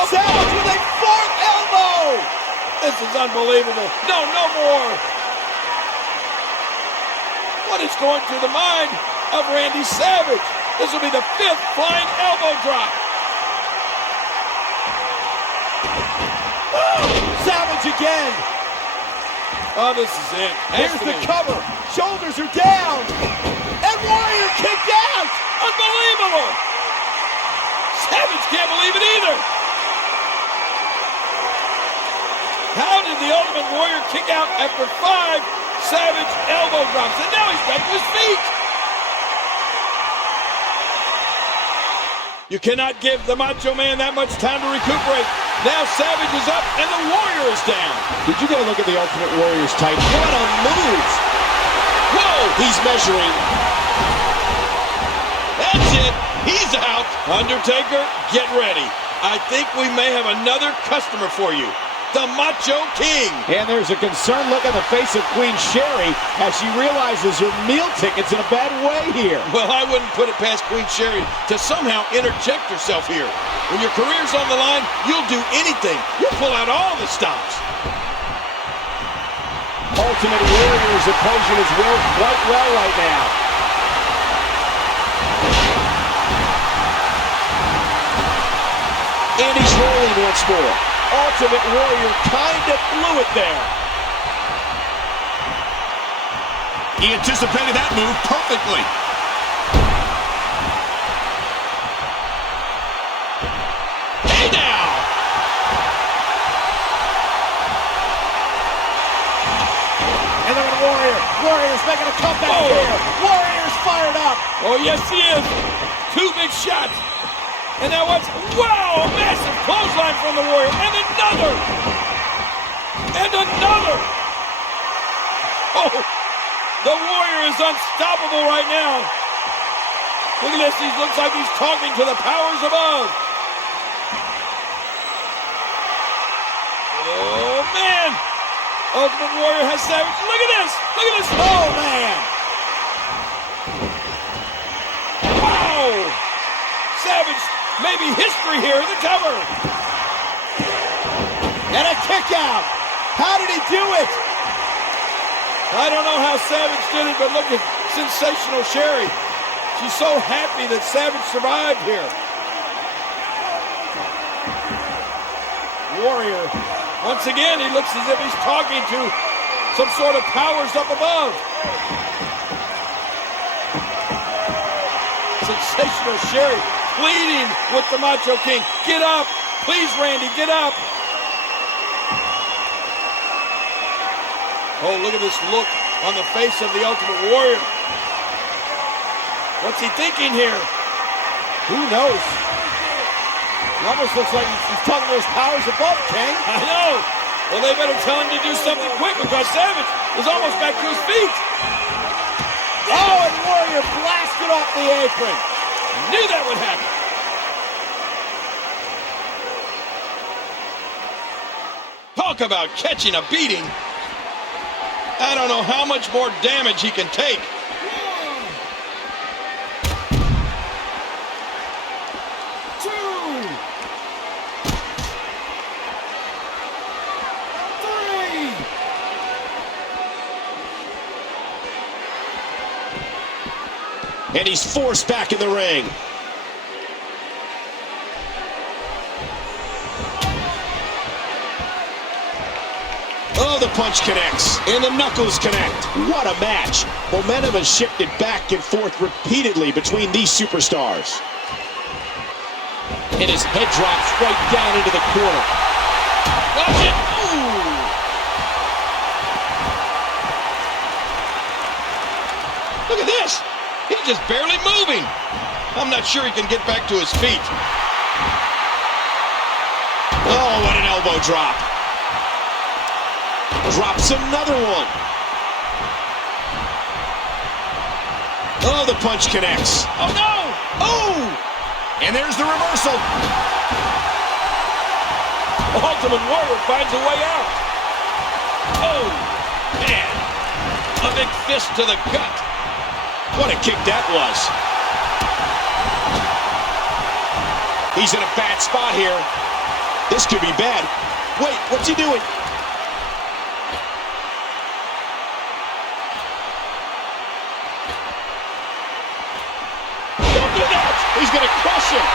Savage with a fourth elbow. This is unbelievable. No more. What is going through the mind of Randy Savage? This will be the fifth flying elbow drop. Savage again. Oh, this is it. Here's the cover. Shoulders are down. And Warrior kicked out. Unbelievable. Savage can't believe it either. How did the Ultimate Warrior kick out after 5 Savage elbow drops? And now he's back to his feet. You cannot give the Macho Man that much time to recuperate. Now Savage is up and the Warrior is down. Did you get a look at the Ultimate Warrior's tight? What a move. Whoa! He's measuring. That's it. He's out. Undertaker, get ready. I think we may have another customer for you. the Macho King. And there's a concerned look on the face of Queen Sherry as she realizes her meal ticket's in a bad way here. Well, I wouldn't put it past Queen Sherry to somehow interject herself here. When your career's on the line, you'll do anything. You'll pull out all the stops. Ultimate Warrior's opposing his will quite well right now. And he's rolling once more. Ultimate Warrior kind of blew it there. He anticipated that move perfectly. Hey now! And they're going Warrior. Warrior's making a comeback here. Warrior's fired up. Oh, yes, he is. Two big shots. And now what's... Wow! A massive clothesline from the Warrior. And another! And another! Oh! The Warrior is unstoppable right now. Look at this. He looks like he's talking to the powers above. Oh, man! Ultimate Warrior has Savage. Look at this! Look at this! Oh, man! Wow! Savage, maybe history here, the cover. And a kick out. How did he do it? I don't know how Savage did it, but look at Sensational Sherry. She's so happy that Savage survived here. Warrior, once again, he looks as if he's talking to some sort of powers up above. Sensational Sherry pleading with the Macho King. Get up. Please, Randy, get up. Oh, look at this look on the face of the Ultimate Warrior. What's he thinking here? Who knows? It almost looks like he's talking to his powers above, King. I know. Well, they better tell him to do something quick because Savage is almost back to his feet. Oh, and Warrior blasted off the apron. Knew that would happen. Talk about catching a beating. I don't know how much more damage he can take. 2, 3. And he's forced back in the ring. Oh, the punch connects, and the knuckles connect. What a match. Momentum has shifted back and forth repeatedly between these superstars. And his head drops right down into the corner. Watch it. Ooh. Look at this. He's just barely moving. I'm not sure he can get back to his feet. Oh, what an elbow drop. Drops another one. Oh, the punch connects. Oh, no! Oh! And there's the reversal. Ultimate Warrior finds a way out. Oh, man. A big fist to the gut. What a kick that was. He's in a bad spot here. This could be bad. Wait, what's he doing? Don't do that! He's going to crush him.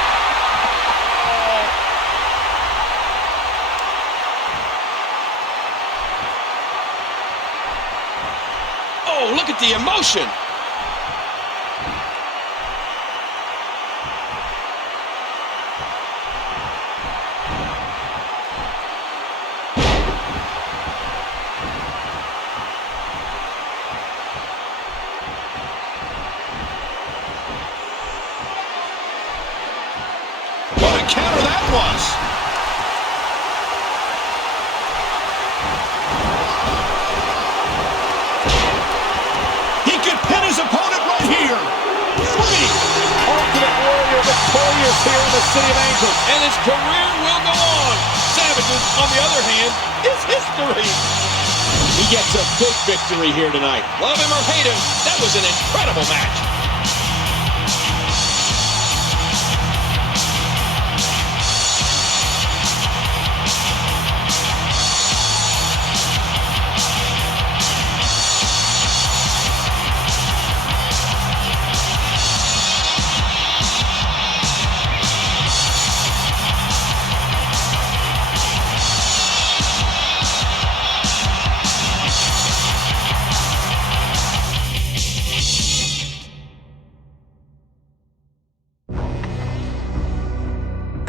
Oh, look at the emotion. What a counter that was. He could pin his opponent right here. 3. Ultimate Warrior victorious here in the City of Angels. And his career will go on. Savage matches, on the other hand, is history. He gets a big victory here tonight. Love him or hate him, that was an incredible match.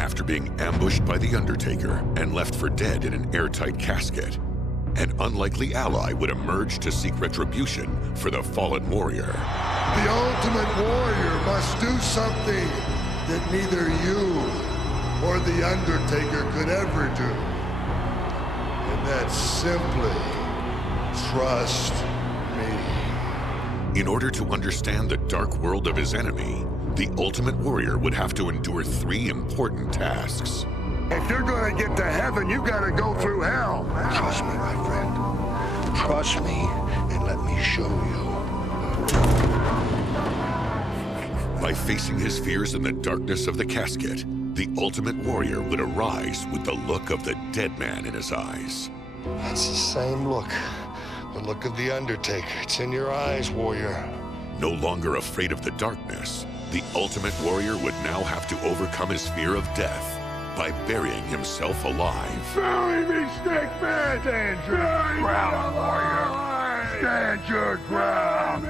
After being ambushed by The Undertaker and left for dead in an airtight casket, an unlikely ally would emerge to seek retribution for the fallen warrior. The Ultimate Warrior must do something that neither you or The Undertaker could ever do. And that's simply trust me. In order to understand the dark world of his enemy, the Ultimate Warrior would have to endure 3 important tasks. If you're gonna get to heaven, you gotta go through hell. Trust me, my friend. Trust me, and let me show you. By facing his fears in the darkness of the casket, the Ultimate Warrior would arise with the look of the dead man in his eyes. That's the same look. The look of The Undertaker. It's in your eyes, warrior. No longer afraid of the darkness, the Ultimate Warrior would now have to overcome his fear of death by burying himself alive. Bury me, Snake Man! Stand your ground, warrior! Stand your ground!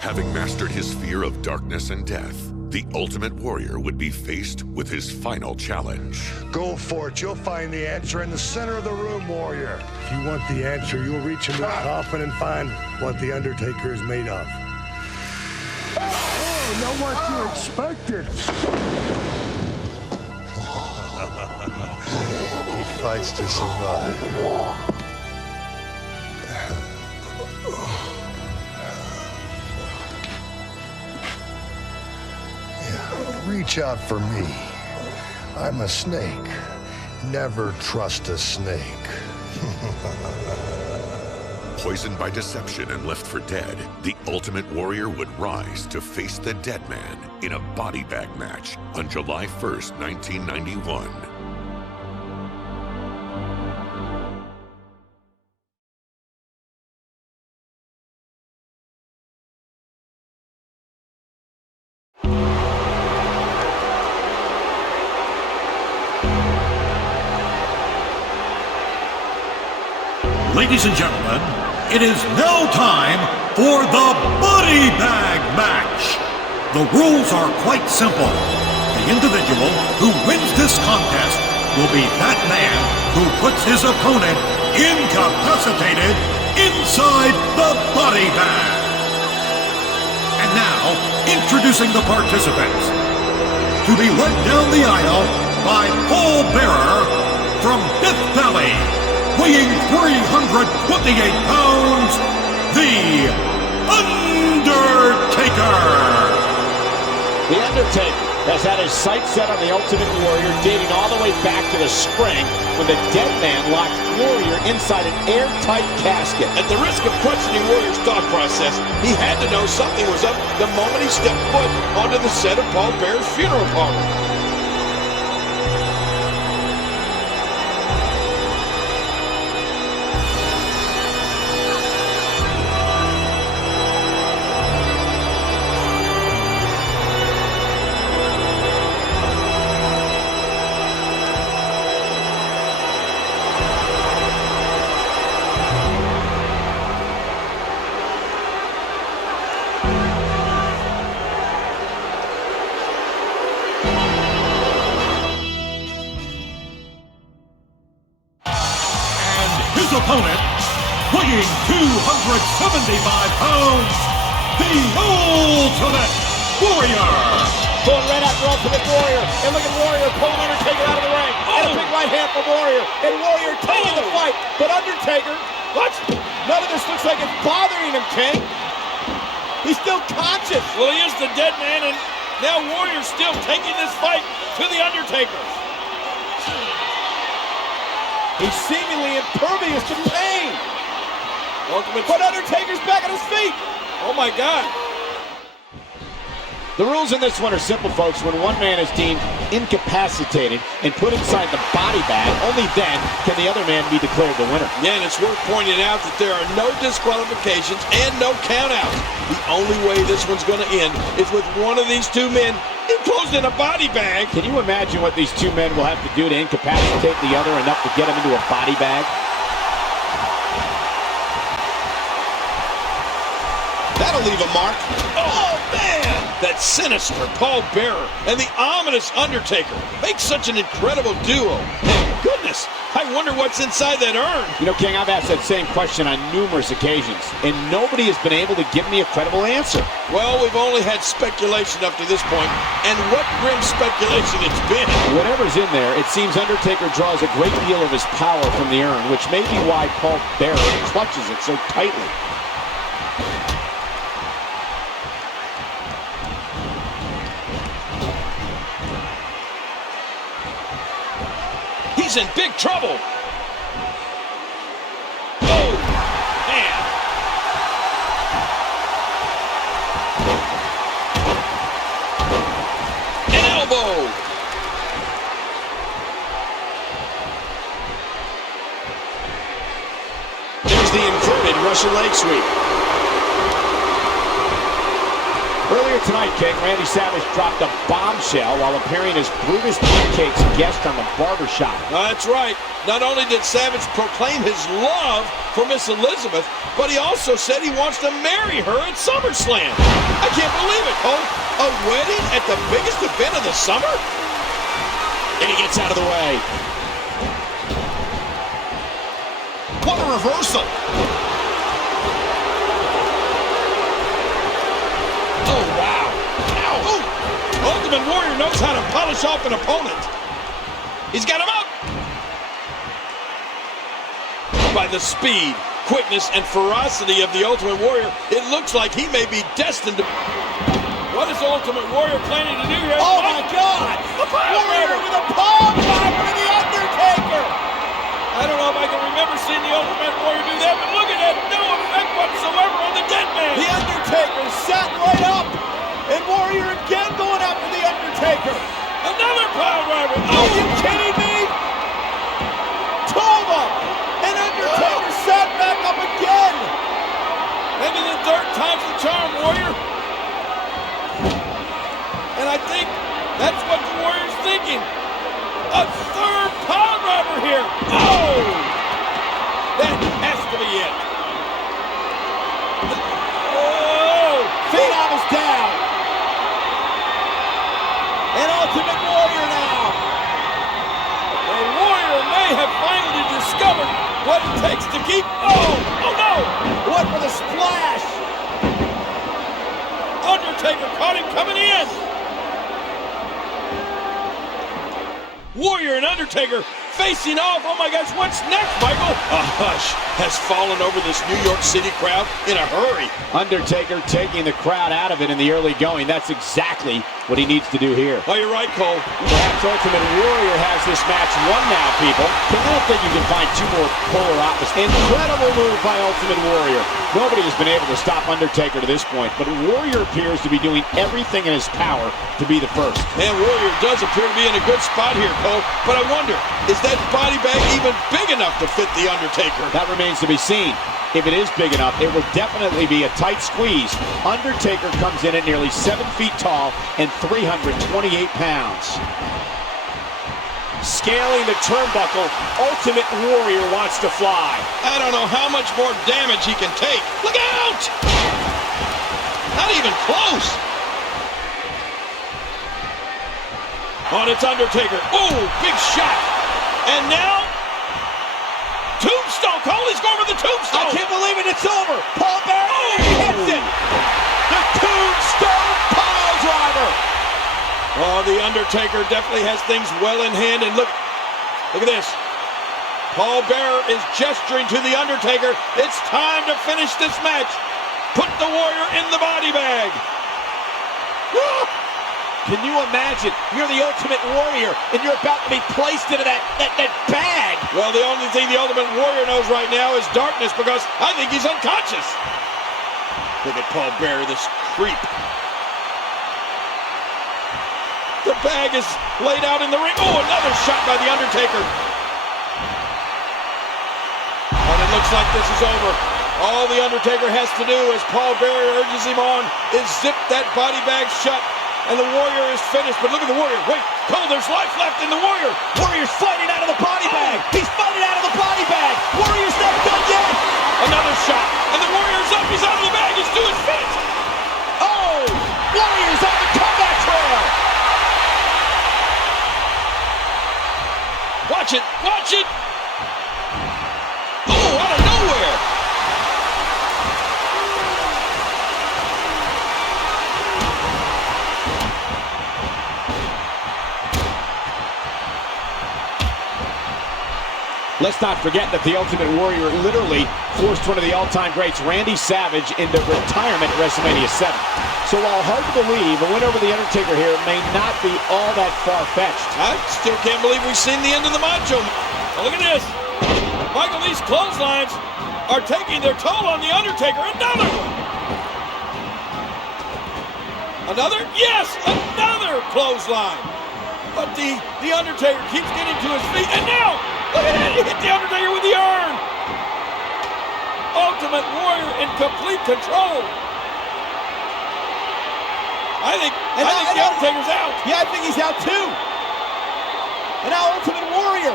Having mastered his fear of darkness and death, the Ultimate Warrior would be faced with his final challenge. Go for it. You'll find the answer in the center of the room, warrior. If you want the answer, you'll reach into the coffin and find what The Undertaker is made of. Oh, not what you expected. He fights to survive. Reach out for me. I'm a snake. Never trust a snake. Poisoned by deception and left for dead, the Ultimate Warrior would rise to face the dead man in a body bag match on July 1st, 1991. Ladies and gentlemen, it is now time for the body bag match. The rules are quite simple. The individual who wins this contest will be that man who puts his opponent incapacitated inside the body bag. And now, introducing the participants. To be led down the aisle by Paul Bearer from Death Valley, weighing 328 pounds, The Undertaker! The Undertaker has had his sights set on the Ultimate Warrior dating all the way back to the spring when the dead man locked Warrior inside an airtight casket. At the risk of questioning Warrior's thought process, he had to know something was up the moment he stepped foot onto the set of Paul Bearer's funeral parlor. Opponent, weighing 275 pounds, the Ultimate Warrior! Going right after Ultimate Warrior, and look at Warrior pulling Undertaker out of the ring, and a big right hand from Warrior, and Warrior taking the fight, but Undertaker, what? None of this looks like it's bothering him, King. He's still conscious. Well, he is the dead man, and now Warrior's still taking this fight to the Undertaker. He's seemingly impervious to pain. But Undertaker's back on his feet. Oh my God. The rules in this one are simple, folks. When one man is deemed incapacitated and put inside the body bag, only then can the other man be declared the winner. Yeah, and it's worth pointing out that there are no disqualifications and no countouts. The only way this one's going to end is with one of these two men enclosed in a body bag. Can you imagine what these two men will have to do to incapacitate the other enough to get him into a body bag? That'll leave a mark. Oh, man! That sinister Paul Bearer and the ominous Undertaker make such an incredible duo. And goodness, I wonder what's inside that urn. You know, King, I've asked that same question on numerous occasions, and nobody has been able to give me a credible answer. Well, we've only had speculation up to this point, and what grim speculation it's been. Whatever's in there, it seems Undertaker draws a great deal of his power from the urn, which may be why Paul Bearer clutches it so tightly. He's in big trouble. Oh, man. An elbow. There's the inverted Russian leg sweep. Earlier tonight, King, Randy Savage dropped a bombshell while appearing as Brutus Beefcake's guest on the Barbershop. That's right. Not only did Savage proclaim his love for Miss Elizabeth, but he also said he wants to marry her at SummerSlam. I can't believe it, Cole. A wedding at the biggest event of the summer? And he gets out of the way. What a reversal! Oh, wow. Ow. Ooh. Ultimate Warrior knows how to polish off an opponent. He's got him up. By the speed, quickness, and ferocity of the Ultimate Warrior, it looks like he may be destined to... What is Ultimate Warrior planning to do here? Oh, my God! Warrior with a palm driver to the Undertaker! I don't know if I can remember seeing the Ultimate Warrior do that, but look at that. No effect whatsoever on the dead man. The Undertaker sat right up, and Warrior again going after the Undertaker. Another pile driver. Oh, are you kidding me? Two of them, and Undertaker sat back up again. Maybe the third time's the charm, Warrior. And I think that's what the Warrior's thinking. A third pile driver here. Oh! That has to be it. Oh! Phenom is down. An Ultimate Warrior now. The Warrior may have finally discovered what it takes to keep... Oh! Oh, no! Went for the splash. Undertaker caught him coming in. Warrior and Undertaker facing off. Oh my gosh, what's next, Michael? A hush has fallen over this New York City crowd in a hurry. Undertaker taking the crowd out of it in the early going. That's exactly what he needs to do here. Oh, you're right, Cole. Perhaps Ultimate Warrior has this match won now, people. I don't think you can find two more polar opposites. Incredible move by Ultimate Warrior. Nobody has been able to stop Undertaker to this point, but Warrior appears to be doing everything in his power to be the first. And Warrior does appear to be in a good spot here, Cole, but I wonder, is that body bag even big enough to fit the Undertaker? That remains to be seen. If it is big enough, it will definitely be a tight squeeze. Undertaker comes in at nearly 7 feet tall and 328 pounds. Scaling the turnbuckle, Ultimate Warrior wants to fly. I don't know how much more damage he can take. Look out! Not even close. On its Undertaker. Oh, big shot. And now, Tombstone. Cole, he's going for the Tombstone. I can't believe it. It's over. Paul Bearer hits it. The Tombstone pile driver. Oh, the Undertaker definitely has things well in hand. And look at this. Paul Bearer is gesturing to the Undertaker. It's time to finish this match. Put the Warrior in the body bag. Can you imagine? You're the Ultimate Warrior, and you're about to be placed into that bag. Well, the only thing the Ultimate Warrior knows right now is darkness, because I think he's unconscious. Look at Paul Bearer, this creep. The bag is laid out in the ring. Oh, another shot by The Undertaker. And it looks like this is over. All The Undertaker has to do, as Paul Bearer urges him on, is zip that body bag shut. And the Warrior is finished. But look at the Warrior. Wait, Cole, there's life left in the Warrior. Warrior's fighting out of the body bag. He's fighting out of the body bag. Warrior's not done yet. Another shot. And the Warrior's up. He's out of the bag. He's to his feet. Oh, Warrior's on the comeback trail. Watch it. Watch it. Oh, out of nowhere. Let's not forget that the Ultimate Warrior literally forced one of the all-time greats, Randy Savage, into retirement at WrestleMania 7. So while hard to believe, a win over The Undertaker here may not be all that far-fetched. I still can't believe we've seen the end of the Macho. Now look at this. Michael, these clotheslines are taking their toll on The Undertaker. Another one. Another? Yes, another clothesline. But the Undertaker keeps getting to his feet, and now, look at it, he hit The Undertaker with the urn. Ultimate Warrior in complete control. I think The Undertaker's out. Yeah, I think he's out too. And now Ultimate Warrior.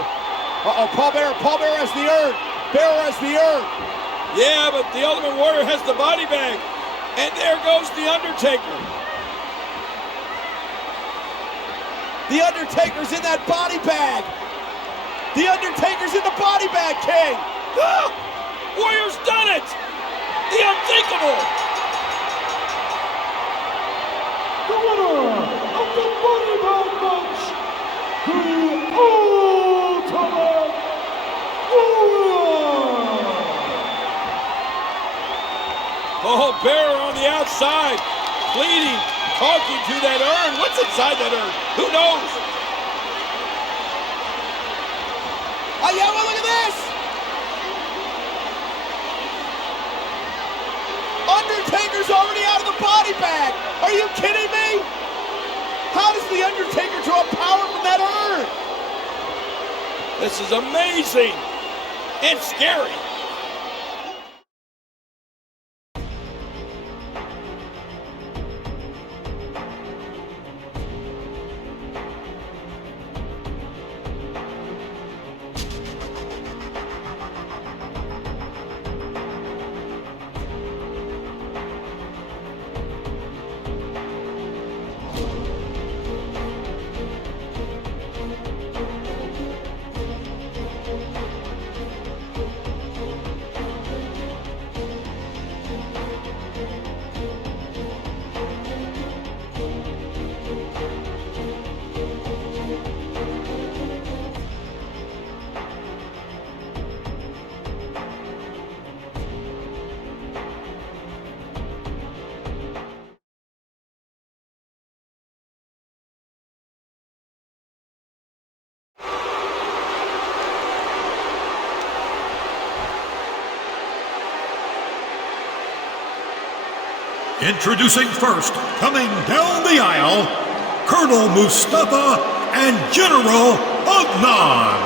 Uh-oh, Paul Bearer has the urn. Bearer has the urn. Yeah, but the Ultimate Warrior has the body bag. And there goes The Undertaker. The Undertaker's in that body bag. The Undertaker's in the body bag, King. Ah! Warrior's done it. The unthinkable. The winner of the body bag match, the Ultimate Warrior. Oh, Bearer on the outside, pleading, talking to that urn. What's inside that urn? Who knows? Oh, yeah, well, look at this. Undertaker's already out of the body bag. Are you kidding me? How does The Undertaker draw power from that urn? This is amazing and scary. Introducing first, coming down the aisle, Colonel Mustafa and General Adnan.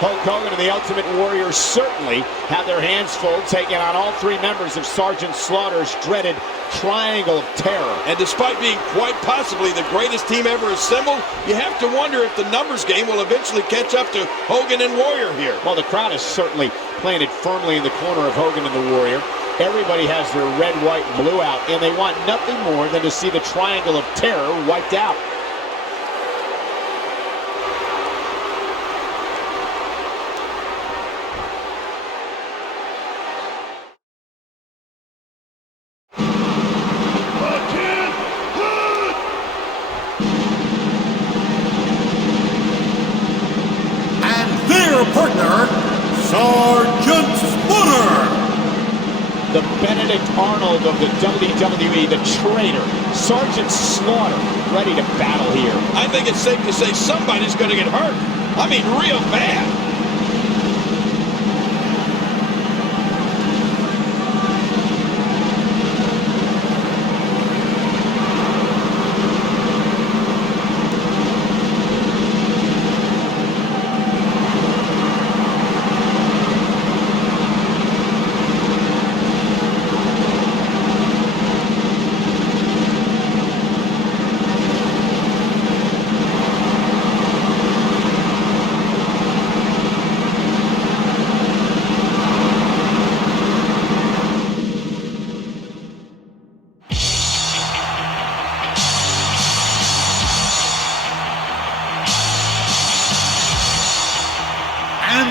Hulk Hogan and the Ultimate Warrior certainly have their hands full, taking on all three members of Sergeant Slaughter's dreaded Triangle of Terror. And despite being quite possibly the greatest team ever assembled, you have to wonder if the numbers game will eventually catch up to Hogan and Warrior here. Well, the crowd is certainly planted firmly in the corner of Hogan and the Warrior. Everybody has their red, white, and blue out, and they want nothing more than to see the Triangle of Terror wiped out. And their partner, Sergeant Slaughter. the Benedict Arnold of the WWE, the traitor, Sergeant Slaughter, ready to battle here. I think it's safe to say somebody's going to get hurt. I mean, real bad.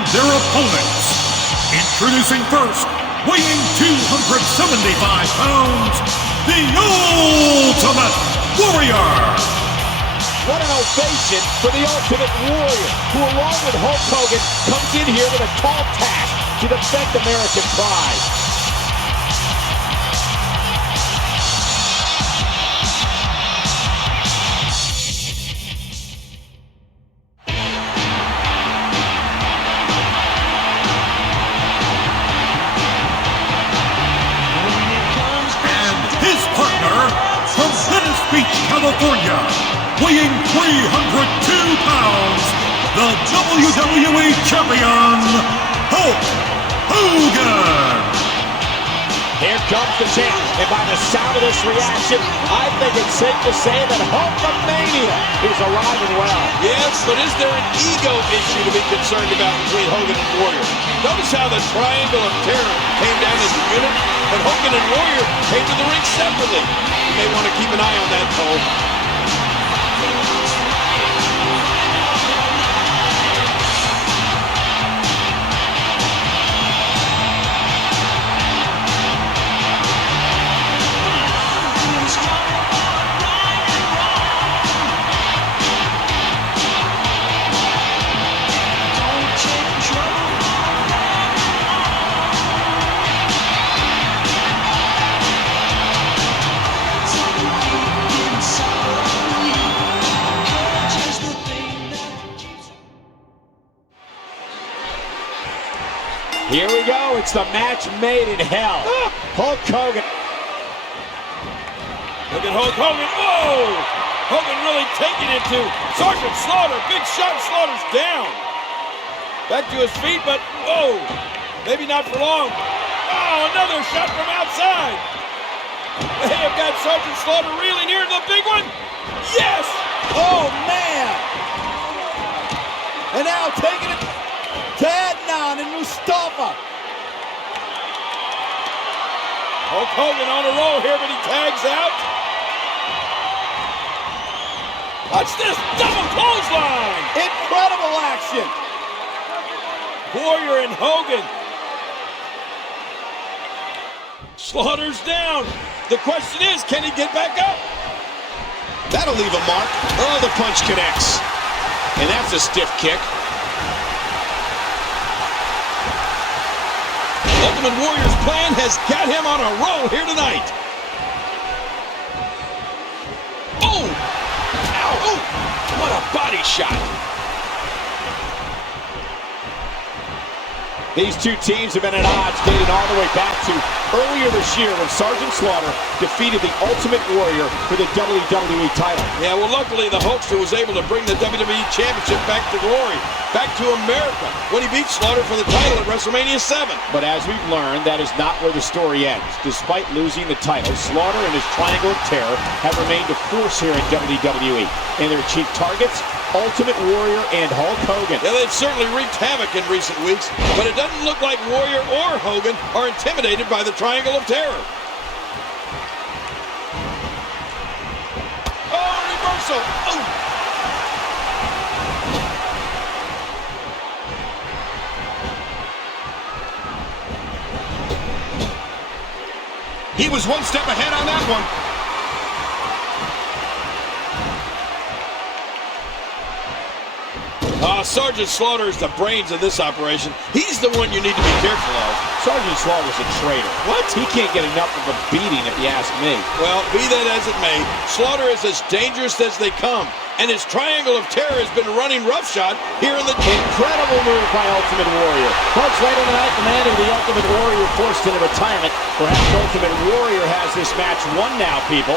Their opponents, introducing first, weighing 275 pounds, the Ultimate Warrior. What an ovation for the Ultimate Warrior, who along with Hulk Hogan comes in here with a tall task to defend American pride. From Venice Beach, California, weighing 302 pounds, the WWE Champion, Hulk Hogan. Here comes the champ, and by the sound of this reaction, I think it's safe to say that Hulkamania is alive and well. Yes, but is there an ego issue to be concerned about between Hogan and Warrior? Notice how the Triangle of Terror came down as a unit, but Hogan and Warrior came to the ring separately. You may want to keep an eye on that, Cole. Here we go, it's the match made in hell. Hulk Hogan. Look at Hulk Hogan, whoa! Hogan really taking it to Sergeant Slaughter. Big shot, Slaughter's down. Back to his feet, but whoa, maybe not for long. Oh, another shot from outside. They have got Sergeant Slaughter really near the big one. Yes! Oh, man! And now taking it to Adnan and Mustafa. Hulk Hogan on a roll here, but he tags out. Watch this, double clothesline! Incredible action! Warrior and Hogan. Slaughter's down. The question is, can he get back up? That'll leave a mark. Oh, the punch connects. And that's a stiff kick. Ultimate Warrior's plan has got him on a roll here tonight. Oh! Ow! Oh! What a body shot. These two teams have been at odds dating all the way back to earlier this year when Sergeant Slaughter defeated the Ultimate Warrior for the WWE title. Yeah, well, luckily the Hulkster was able to bring the WWE Championship back to glory, back to America, when he beat Slaughter for the title at WrestleMania 7. But as we've learned, that is not where the story ends. Despite losing the title, Slaughter and his Triangle of Terror have remained a force here in WWE. And their chief targets, Ultimate Warrior and Hulk Hogan. Yeah, they've certainly wreaked havoc in recent weeks, but it doesn't look like Warrior or Hogan are intimidated by the Triangle of Terror. Oh, reversal! Oh! He was one step ahead on that one. Sergeant Slaughter is the brains of this operation. He's the one you need to be careful of. Sergeant Slaughter's a traitor. What? He can't get enough of a beating, if you ask me. Well, be that as it may, Slaughter is as dangerous as they come, and his triangle of terror has been running roughshod here in the... Incredible move by Ultimate Warrior. Folks, later tonight, the man of the Ultimate Warrior forced into retirement. Perhaps Ultimate Warrior has this match won now, people.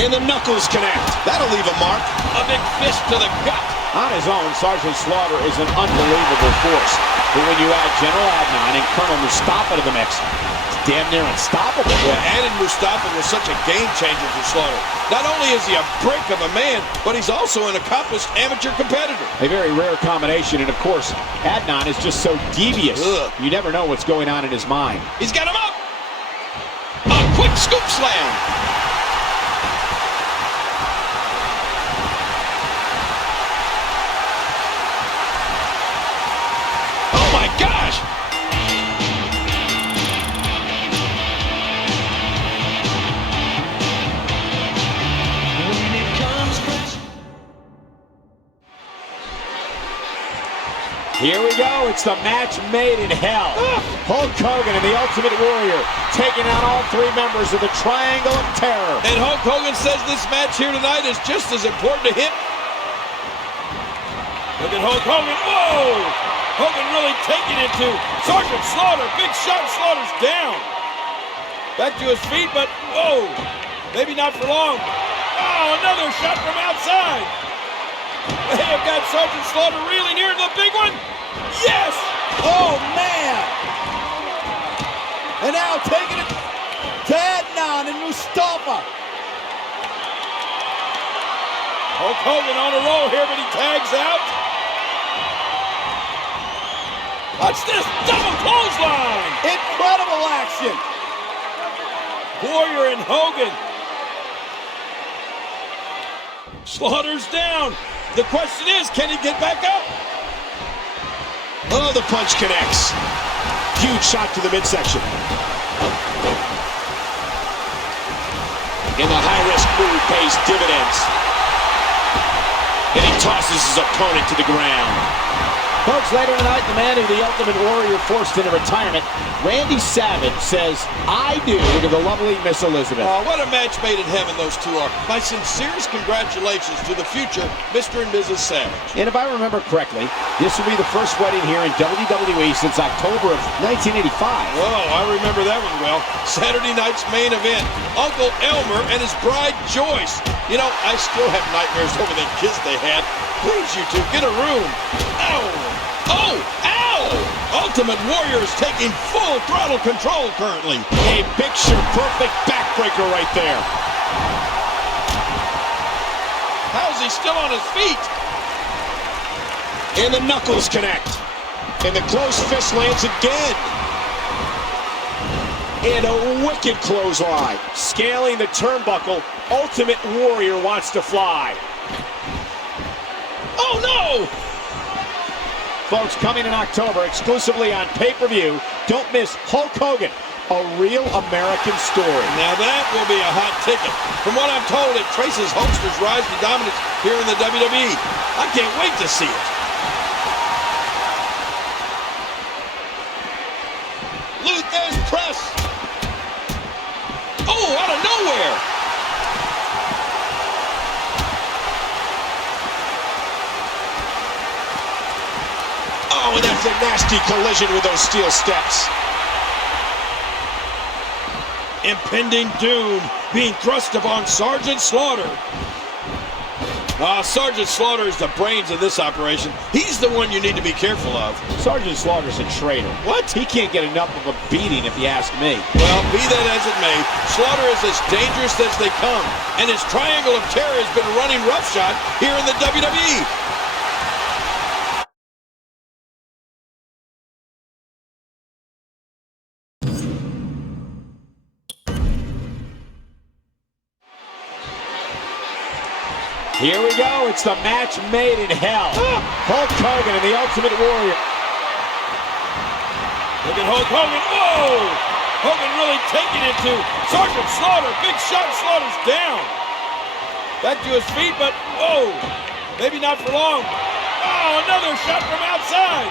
And the knuckles connect. That'll leave a mark. A big fist to the gut. On his own, Sergeant Slaughter is an unbelievable force. But when you add General Adnan and Colonel Mustafa to the mix, it's damn near unstoppable. Yeah, added Mustafa was such a game changer for Slaughter. Not only is he a brick of a man, but he's also an accomplished amateur competitor. A very rare combination, and of course, Adnan is just so devious. Ugh. You never know what's going on in his mind. He's got him up. A quick scoop slam. Oh my gosh! Here we go. It's the match made in hell. Hulk Hogan and the Ultimate Warrior taking out all three members of the Triangle of Terror. And Hulk Hogan says this match here tonight is just as important to him. Look at Hulk Hogan. Whoa! Hogan really taking it to Sergeant Slaughter. Big shot. Slaughter's down. Back to his feet, but whoa! Maybe not for long. Oh, another shot from outside. They have got Sergeant Slaughter really near the big one. Yes! Oh, man! And now taking it to Adnan and Mustafa. Hulk Hogan on a roll here, but he tags out. Watch this double clothesline. Incredible action. Warrior and Hogan. Slaughter's down. The question is, can he get back up? Oh, the punch connects. Huge shot to the midsection. And the high-risk move pays dividends. And he tosses his opponent to the ground. Folks, later tonight, the man who the Ultimate Warrior forced into retirement, Randy Savage, says, I do to the lovely Miss Elizabeth. Oh, what a match made in heaven those two are. My sincerest congratulations to the future Mr. and Mrs. Savage. And if I remember correctly, this will be the first wedding here in WWE since October of 1985. Oh, I remember that one well. Saturday night's main event. Uncle Elmer and his bride Joyce. You know, I still have nightmares over that kiss they had. Please, you two, get a room. Ow! Oh, ow! Ultimate Warrior is taking full throttle control currently. A picture-perfect backbreaker right there. How's he still on his feet? And the knuckles connect. And the closed fist lands again. And a wicked clothesline. Scaling the turnbuckle, Ultimate Warrior wants to fly. Oh, no! Folks, coming in October, exclusively on pay-per-view, don't miss Hulk Hogan, a real American story. Now that will be a hot ticket. From what I'm told, it traces Hulkster's rise to dominance here in the WWE. I can't wait to see it. Luther's press. Oh, out of nowhere. Oh, and that's a nasty collision with those steel steps. Impending doom being thrust upon Sergeant Slaughter. Sergeant Slaughter is the brains of this operation. He's the one you need to be careful of. Sergeant Slaughter's a traitor. What? He can't get enough of a beating, if you ask me. Well, be that as it may, Slaughter is as dangerous as they come, and his triangle of terror has been running roughshod here in the WWE. Here we go. It's the match made in hell. Hulk Hogan and the Ultimate Warrior. Look at Hulk Hogan. Whoa! Hogan really taking it to Sergeant Slaughter. Big shot. Slaughter's down. Back to his feet, but whoa! Maybe not for long. Oh, another shot from outside.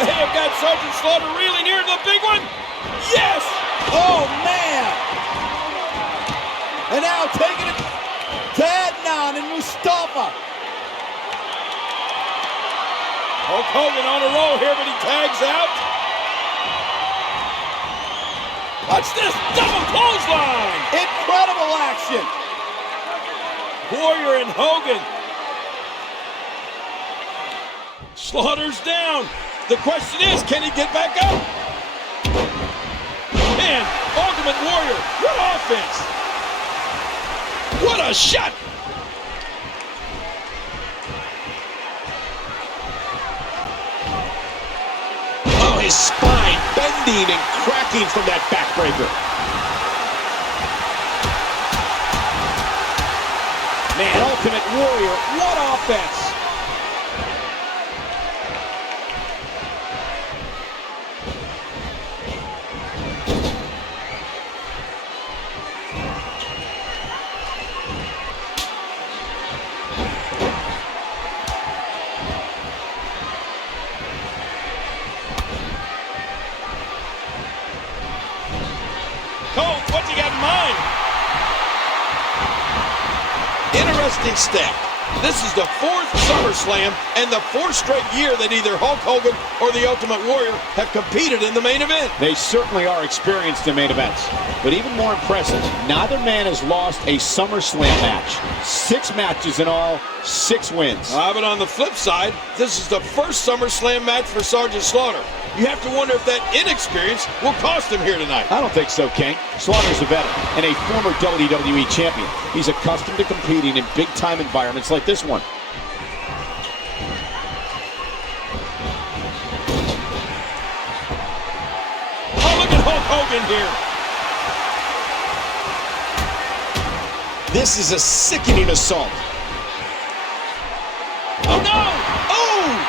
They have I've got Sergeant Slaughter reeling here. The big one. Yes! Oh, man! And now taking it to Adnan and Mustafa. Hulk Hogan on a roll here, but he tags out. Watch this, double clothesline. Incredible action. Warrior and Hogan. Slaughter's down. The question is, can he get back up? Man, Ultimate Warrior, what offense. What a shot. Oh, his spine bending and cracking from that backbreaker. Man, Ultimate Warrior, what offense! Cole, what's he got in mind? Interesting step. This is the 4th SummerSlam and the 4th straight year that either Hulk Hogan or the Ultimate Warrior have competed in the main event. They certainly are experienced in main events. But even more impressive, neither man has lost a SummerSlam match. 6 matches in all, 6 wins. But on the flip side, this is the first SummerSlam match for Sergeant Slaughter. You have to wonder if that inexperience will cost him here tonight. I don't think so, King. Slaughter's a veteran and a former WWE champion. He's accustomed to competing in big-time environments like this one. Oh, look at Hulk Hogan here. This is a sickening assault. Oh, no! Oh!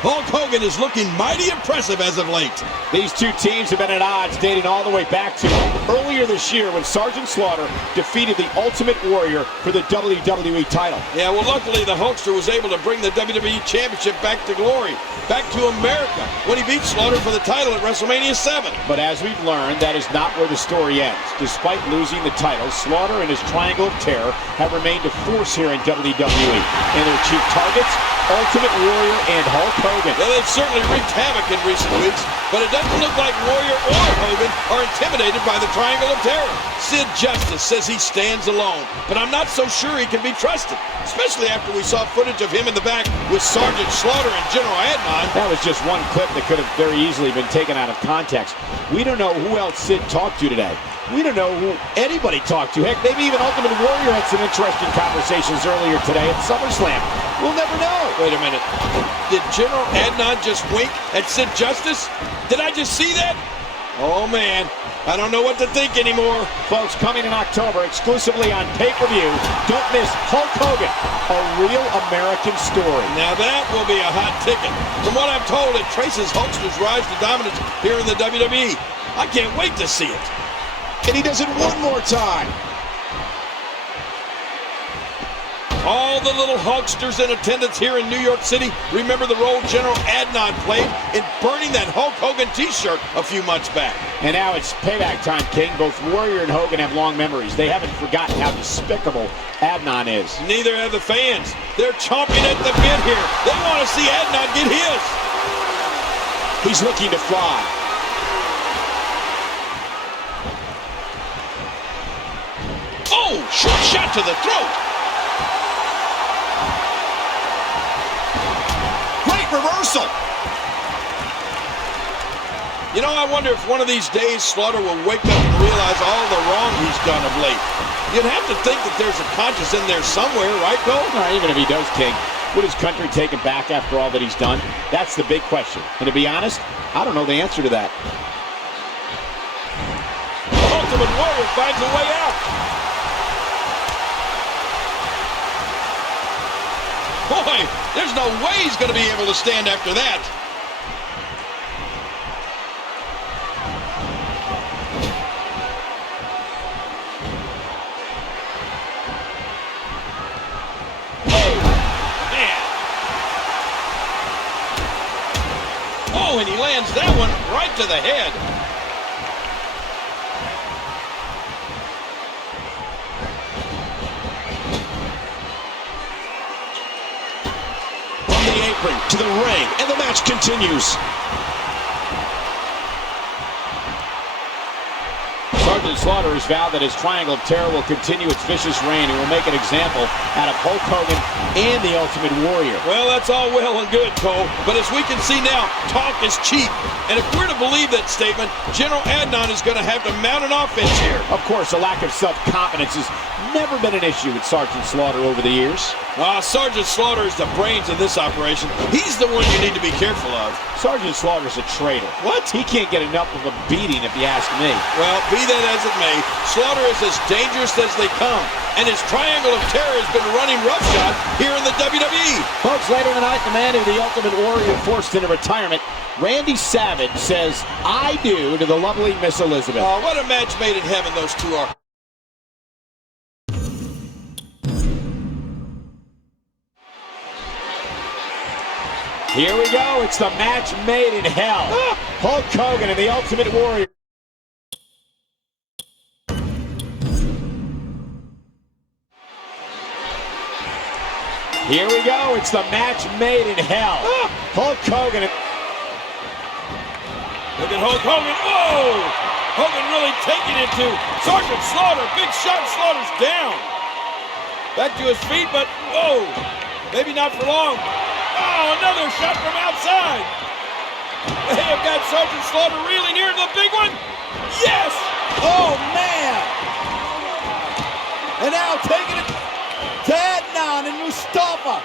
Hulk Hogan is looking mighty impressive as of late. These two teams have been at odds dating all the way back to earlier this year when Sergeant Slaughter defeated the Ultimate Warrior for the WWE title. Yeah, well, luckily the Hulkster was able to bring the WWE Championship back to glory, back to America, when he beat Slaughter for the title at WrestleMania 7. But as we've learned, that is not where the story ends. Despite losing the title, Slaughter and his Triangle of Terror have remained a force here in WWE. And their chief targets, Ultimate Warrior and Hulk Hogan. Yeah, they've certainly wreaked havoc in recent weeks, but it doesn't look like Warrior or Hogan are intimidated by the Triangle of Terror. Sid Justice says he stands alone, but I'm not so sure he can be trusted, especially after we saw footage of him in the back with Sergeant Slaughter and General Adnan. That was just one clip that could have very easily been taken out of context. We don't know who else Sid talked to today. We don't know who anybody talked to. Heck, maybe even Ultimate Warrior had some interesting conversations earlier today at SummerSlam. We'll never know. Wait a minute. Did General Adnan just wink at Sid Justice? Did I just see that? Oh, man. I don't know what to think anymore. Folks, coming in October, exclusively on pay-per-view, don't miss Hulk Hogan, a real American story. Now that will be a hot ticket. From what I'm told, it traces Hulkster's rise to dominance here in the WWE. I can't wait to see it. And he does it one more time. All the little Hulksters in attendance here in New York City remember the role General Adnan played in burning that Hulk Hogan t-shirt a few months back. And now it's payback time, King. Both Warrior and Hogan have long memories. They haven't forgotten how despicable Adnan is. Neither have the fans. They're chomping at the bit here. They want to see Adnan get his. He's looking to fly. Oh, short shot to the throat. Great reversal. You know, I wonder if one of these days Slaughter will wake up and realize all the wrong he's done of late. You'd have to think that there's a conscience in there somewhere, right, Cole? Even if he does, King, would his country take him back after all that he's done? That's the big question. And to be honest, I don't know the answer to that. The Ultimate Warrior finds a way out. Boy, there's no way he's going to be able to stand after that. lands that one right to the head. From the apron to the ring, and the match continues. Sergeant Slaughter has vowed that his Triangle of Terror will continue its vicious reign and will make an example out of Hulk Hogan and the Ultimate Warrior. Well, that's all well and good, Cole, but as we can see now, talk is cheap. And if we're to believe that statement, General Adnan is going to have to mount an offense here. Of course, a lack of self-confidence has never been an issue with Sergeant Slaughter over the years. Sergeant Slaughter is the brains of this operation. He's the one you need to be careful of. Sergeant Slaughter's a traitor. What? He can't get enough of a beating if you ask me. Well, be that as it may, Slaughter is as dangerous as they come. And his Triangle of Terror has been running roughshod here in the WWE. Folks, later tonight, the man who the Ultimate Warrior forced into retirement, Randy Savage, says, "I do" to the lovely Miss Elizabeth. Oh, what a match made in heaven those two are. Here we go. It's the match made in hell. Hulk Hogan and the Ultimate Warrior. Here we go. It's the match made in hell. Hulk Hogan. Look at Hulk Hogan. Whoa! Hogan really taking it to Sergeant Slaughter. Big shot. Slaughter's down. Back to his feet, but whoa! Maybe not for long. Oh, another shot from outside. They have got Sergeant Slaughter reeling here to the big one. Yes! Oh, man! And now taking it to Adnan and Mustafa.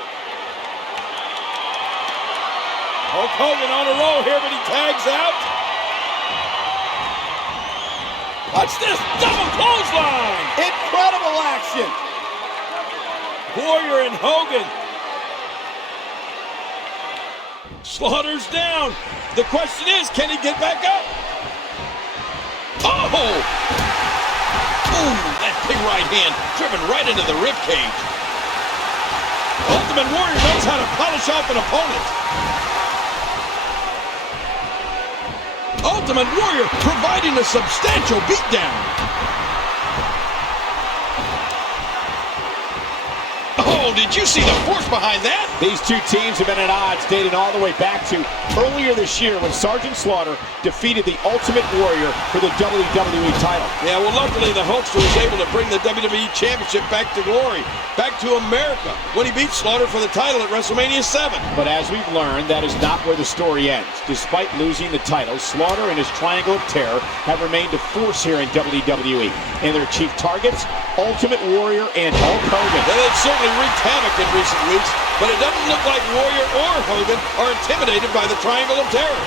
Hulk Hogan on a roll here, but he tags out. Watch this double clothesline. Incredible action. Warrior and Hogan. Slaughter's down. The question is, can he get back up? Oh! Ooh, that big right hand driven right into the rib cage. Ultimate Warrior knows how to polish off an opponent. Ultimate Warrior providing a substantial beatdown. Oh, did you see the force behind that? These two teams have been at odds dating all the way back to earlier this year when Sergeant Slaughter defeated the Ultimate Warrior for the WWE title. Yeah, well, luckily the Hulkster was able to bring the WWE Championship back to glory, back to America, when he beat Slaughter for the title at WrestleMania 7. But as we've learned, that is not where the story ends. Despite losing the title, Slaughter and his Triangle of Terror have remained a force here in WWE. And their chief targets, Ultimate Warrior and Hulk Hogan. Well, they've certainly wreaked havoc in recent weeks, but it doesn't look like Warrior or Hogan are intimidated by the Triangle of Terror.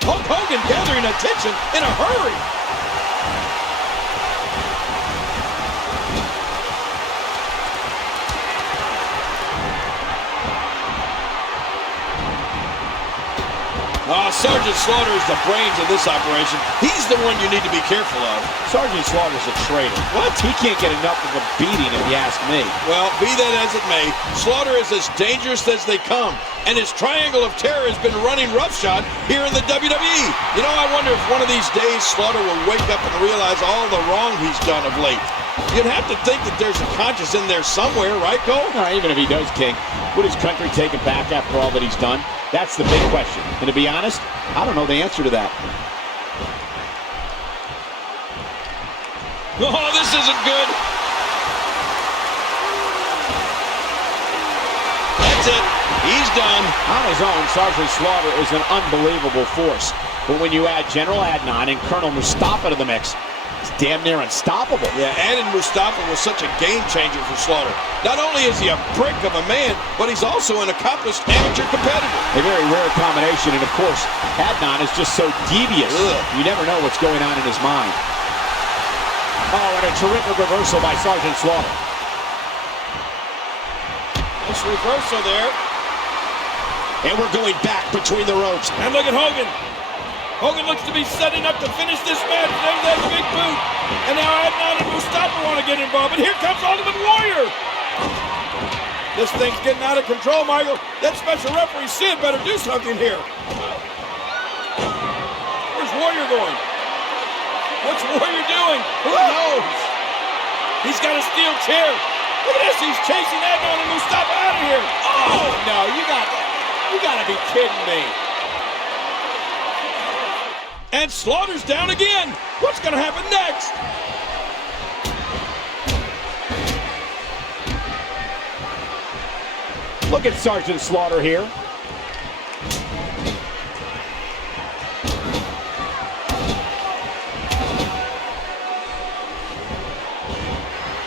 Hulk Hogan gathering attention in a hurry. Sergeant Slaughter is the brains of this operation. He's the one you need to be careful of. Sergeant Slaughter's a traitor. What? He can't get enough of a beating if you ask me. Well, be that as it may, Slaughter is as dangerous as they come. And his Triangle of Terror has been running roughshod here in the WWE. You know, I wonder if one of these days Slaughter will wake up and realize all the wrong he's done of late. You'd have to think that there's a conscience in there somewhere, right, Cole? Even if he does, King, would his country take him back after all that he's done? That's the big question. And to be honest, I don't know the answer to that. Oh, this isn't good. That's it. He's done. On his own, Sergeant Slaughter is an unbelievable force. But when you add General Adnan and Colonel Mustafa to the mix, it's damn near unstoppable. Yeah, adding Mustafa was such a game changer for Slaughter. Not only is he a prick of a man, but he's also an accomplished amateur competitor. A very rare combination, and of course, Adnan is just so devious. You never know what's going on in his mind. Oh, and a terrific reversal by Sergeant Slaughter. Nice reversal there. And we're going back between the ropes. And look at Hogan. Hogan looks to be setting up to finish this match. There's that big boot. And now Adnan and Mustafa want to get involved. But here comes Ultimate Warrior. This thing's getting out of control, Michael. That special referee, Sid, better do something here. Warrior going? What's Warrior doing? Who knows? He's got a steel chair. Look at this. He's chasing Adnan and Mustafa out of here. Oh, no. You got to be kidding me. And Slaughter's down again. What's going to happen next? Look at Sergeant Slaughter here.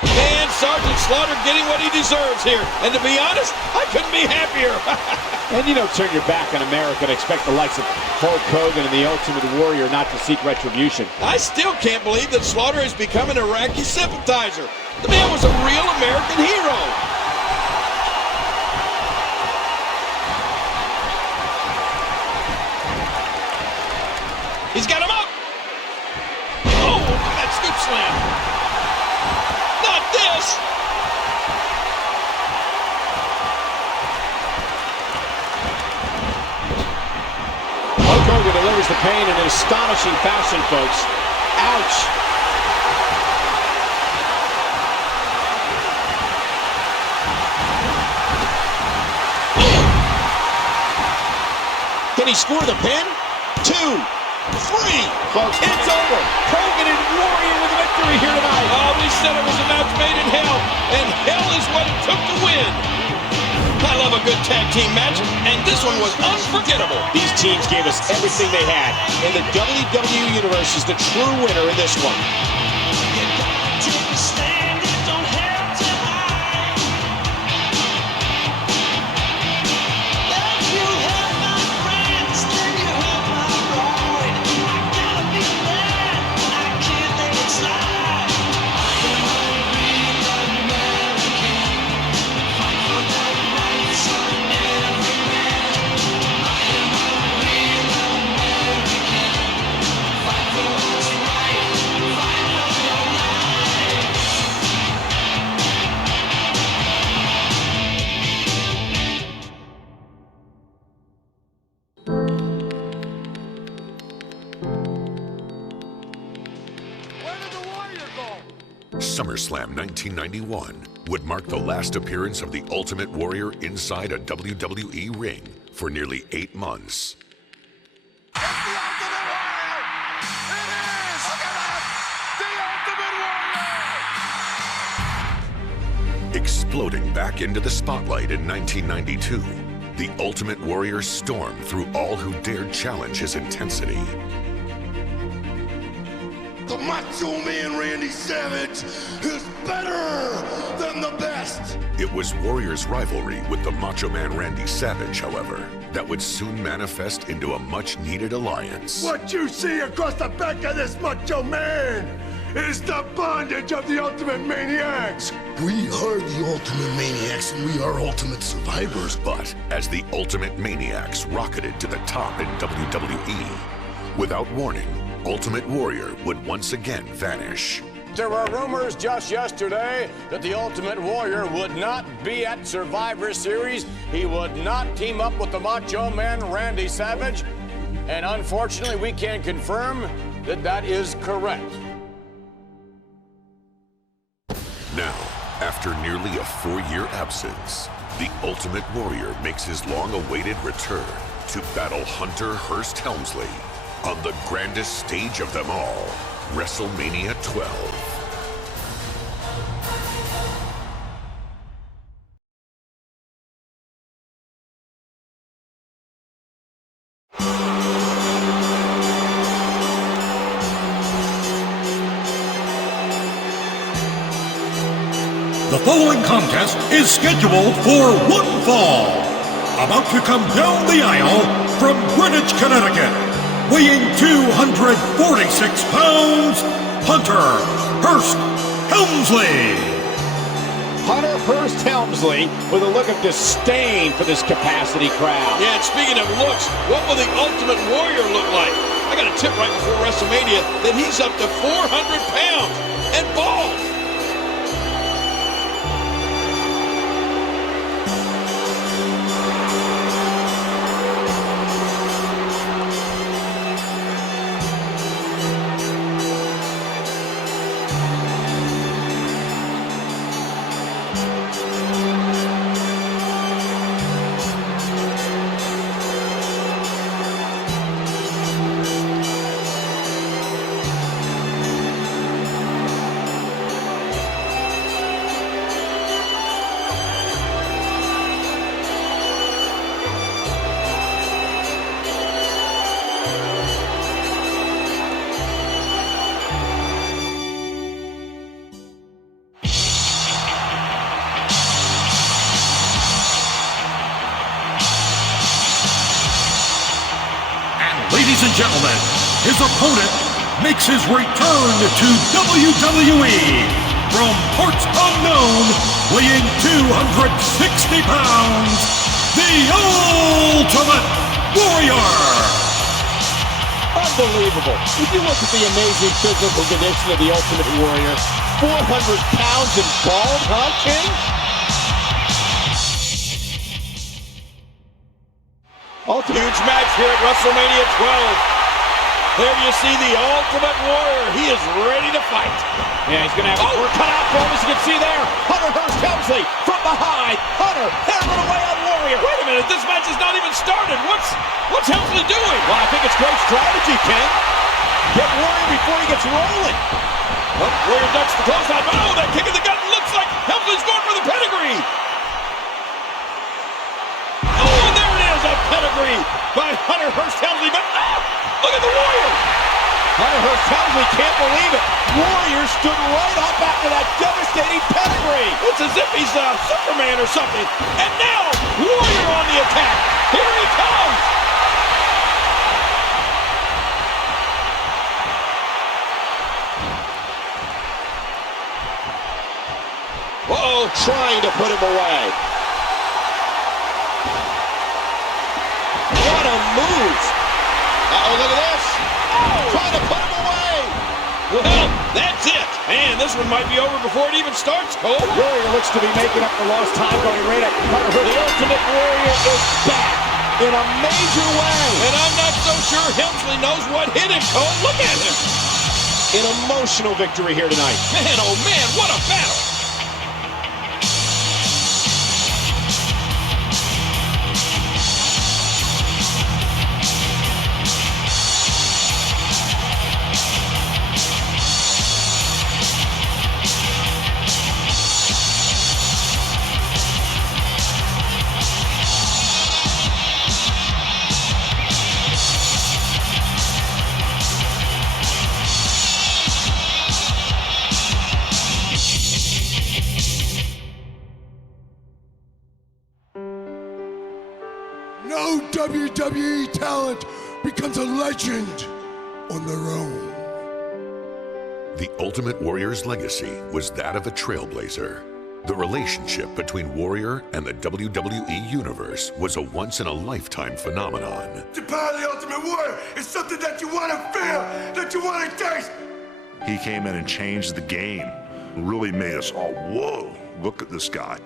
And Sergeant Slaughter getting what he deserves here. And to be honest, I couldn't be happier. And you don't turn your back on America and expect the likes of Hulk Hogan and the Ultimate Warrior not to seek retribution. I still can't believe that Slaughter has become an Iraqi sympathizer. The man was a real American hero. He's got him up. Oh, look at that scoop slam. Not this. Hulk Hogan delivers the pain in an astonishing fashion, folks. Ouch. Can he score the pin? 2, 3. Folks, it's over. Hogan and Warrior with a victory here tonight. Oh, we said it was a match made in hell, and hell is what it took to win. I love a good tag team match, and this one was unforgettable. These teams gave us everything they had, and the WWE Universe is the true winner in this one. SummerSlam 1991 would mark the last appearance of the Ultimate Warrior inside a WWE ring for nearly 8 months. It's the Ultimate Warrior! It is! Look at that! The Ultimate Warrior! Exploding back into the spotlight in 1992, the Ultimate Warrior stormed through all who dared challenge his intensity. The Macho Man Randy Savage is better than the best. It was Warrior's rivalry with the Macho Man Randy Savage, however, that would soon manifest into a much-needed alliance. What you see across the back of this Macho Man is the bondage of the Ultimate Maniacs. We are the Ultimate Maniacs, and we are Ultimate Survivors. But as the Ultimate Maniacs rocketed to the top in WWE, without warning, Ultimate Warrior would once again vanish. There were rumors just yesterday that the Ultimate Warrior would not be at Survivor Series. He would not team up with the Macho Man Randy Savage. And unfortunately, we can confirm that that is correct. Now, after nearly a 4-year absence, the Ultimate Warrior makes his long-awaited return to battle Hunter Hearst Helmsley on the grandest stage of them all, WrestleMania 12. The following contest is scheduled for one fall. About to come down the aisle from Greenwich, Connecticut, weighing 246 pounds, Hunter Hearst Helmsley. Hunter Hearst Helmsley with a look of disdain for this capacity crowd. Yeah, and speaking of looks, what will the Ultimate Warrior look like? I got a tip right before WrestleMania that he's up to 400 pounds and bald. Ladies and gentlemen, his opponent makes his return to WWE from parts unknown, weighing 260 pounds, the Ultimate Warrior! Unbelievable. If you look at the amazing physical condition of the Ultimate Warrior, 400 pounds and bald, huh, King? Huge match here at WrestleMania 12. There you see the Ultimate Warrior. He is ready to fight. Yeah, he's going to have his work cut out for him, as you can see there. Hunter Hearst Helmsley from behind. Hunter hammering away on Warrior. Wait a minute, this match has not even started. What's Helmsley doing? Well, I think it's great strategy, King. Get Warrior before he gets rolling. Oh, Warrior ducks the clothesline, but oh, that kick in the gut looks like Helmsley's going for the pedigree. Oh, and there it is, a pedigree by Hunter Hearst Helmsley, but look at the Warrior. Hunter Hearst Helmsley can't believe it. Warrior stood right up after that devastating pedigree. It's as if he's Superman or something. And now, Warrior on the attack. Here he comes. Uh-oh, trying to put him away. What a move. Uh-oh, look at this. Trying to put him away. Well, that's it. And this one might be over before it even starts, Cole. Warrior looks to be making up for lost time going right at Hunter Hearst. The Ultimate Warrior is back in a major way. And I'm not so sure Helmsley knows what hit him, Cole. Look at him. An emotional victory here tonight. Man, oh man, what a battle. No WWE talent becomes a legend on their own. The Ultimate Warrior's legacy was that of a trailblazer. The relationship between Warrior and the WWE Universe was a once-in-a-lifetime phenomenon. The power of the Ultimate Warrior is something that you want to feel, that you want to taste. He came in and changed the game. Really made us all, whoa, look at this guy.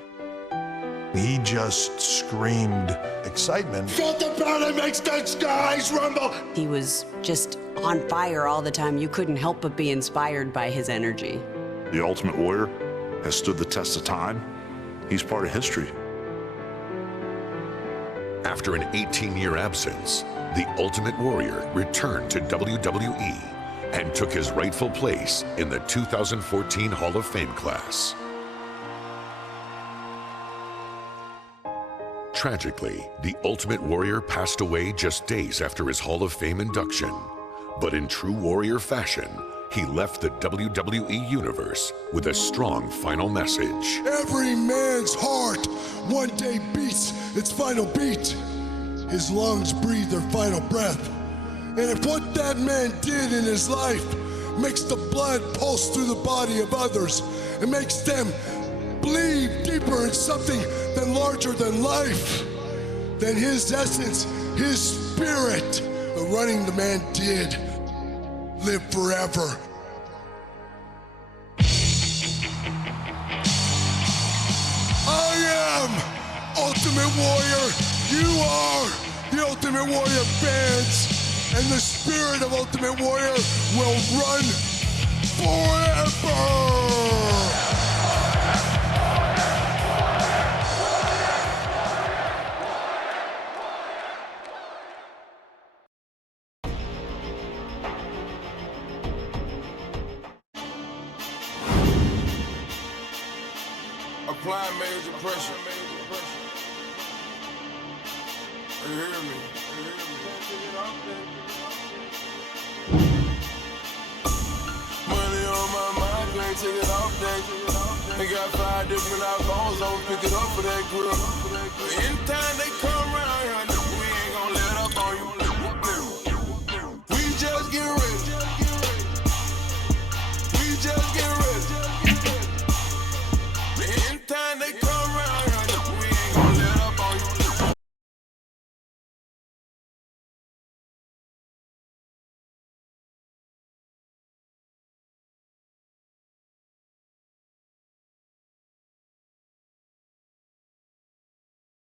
He just screamed excitement. Felt the power that makes the skies rumble. He was just on fire all the time. You couldn't help but be inspired by his energy. The Ultimate Warrior has stood the test of time. He's part of history. After an 18-year absence, the Ultimate Warrior returned to WWE and took his rightful place in the 2014 Hall of Fame class. Tragically, the Ultimate Warrior passed away just days after his Hall of Fame induction. But in true Warrior fashion, he left the WWE Universe with a strong final message. Every man's heart one day beats its final beat. His lungs breathe their final breath. And if what that man did in his life makes the blood pulse through the body of others, it makes them believe deeper in something than larger than life, then his essence, his spirit, the running the man did, live forever. I am Ultimate Warrior. You are the Ultimate Warrior fans. And the spirit of Ultimate Warrior will run forever. Apply major pressure. You hear me? Money on my mind, can't take it off that. They got 5 different iPhones, I'ma pick it up for that grip. Anytime they come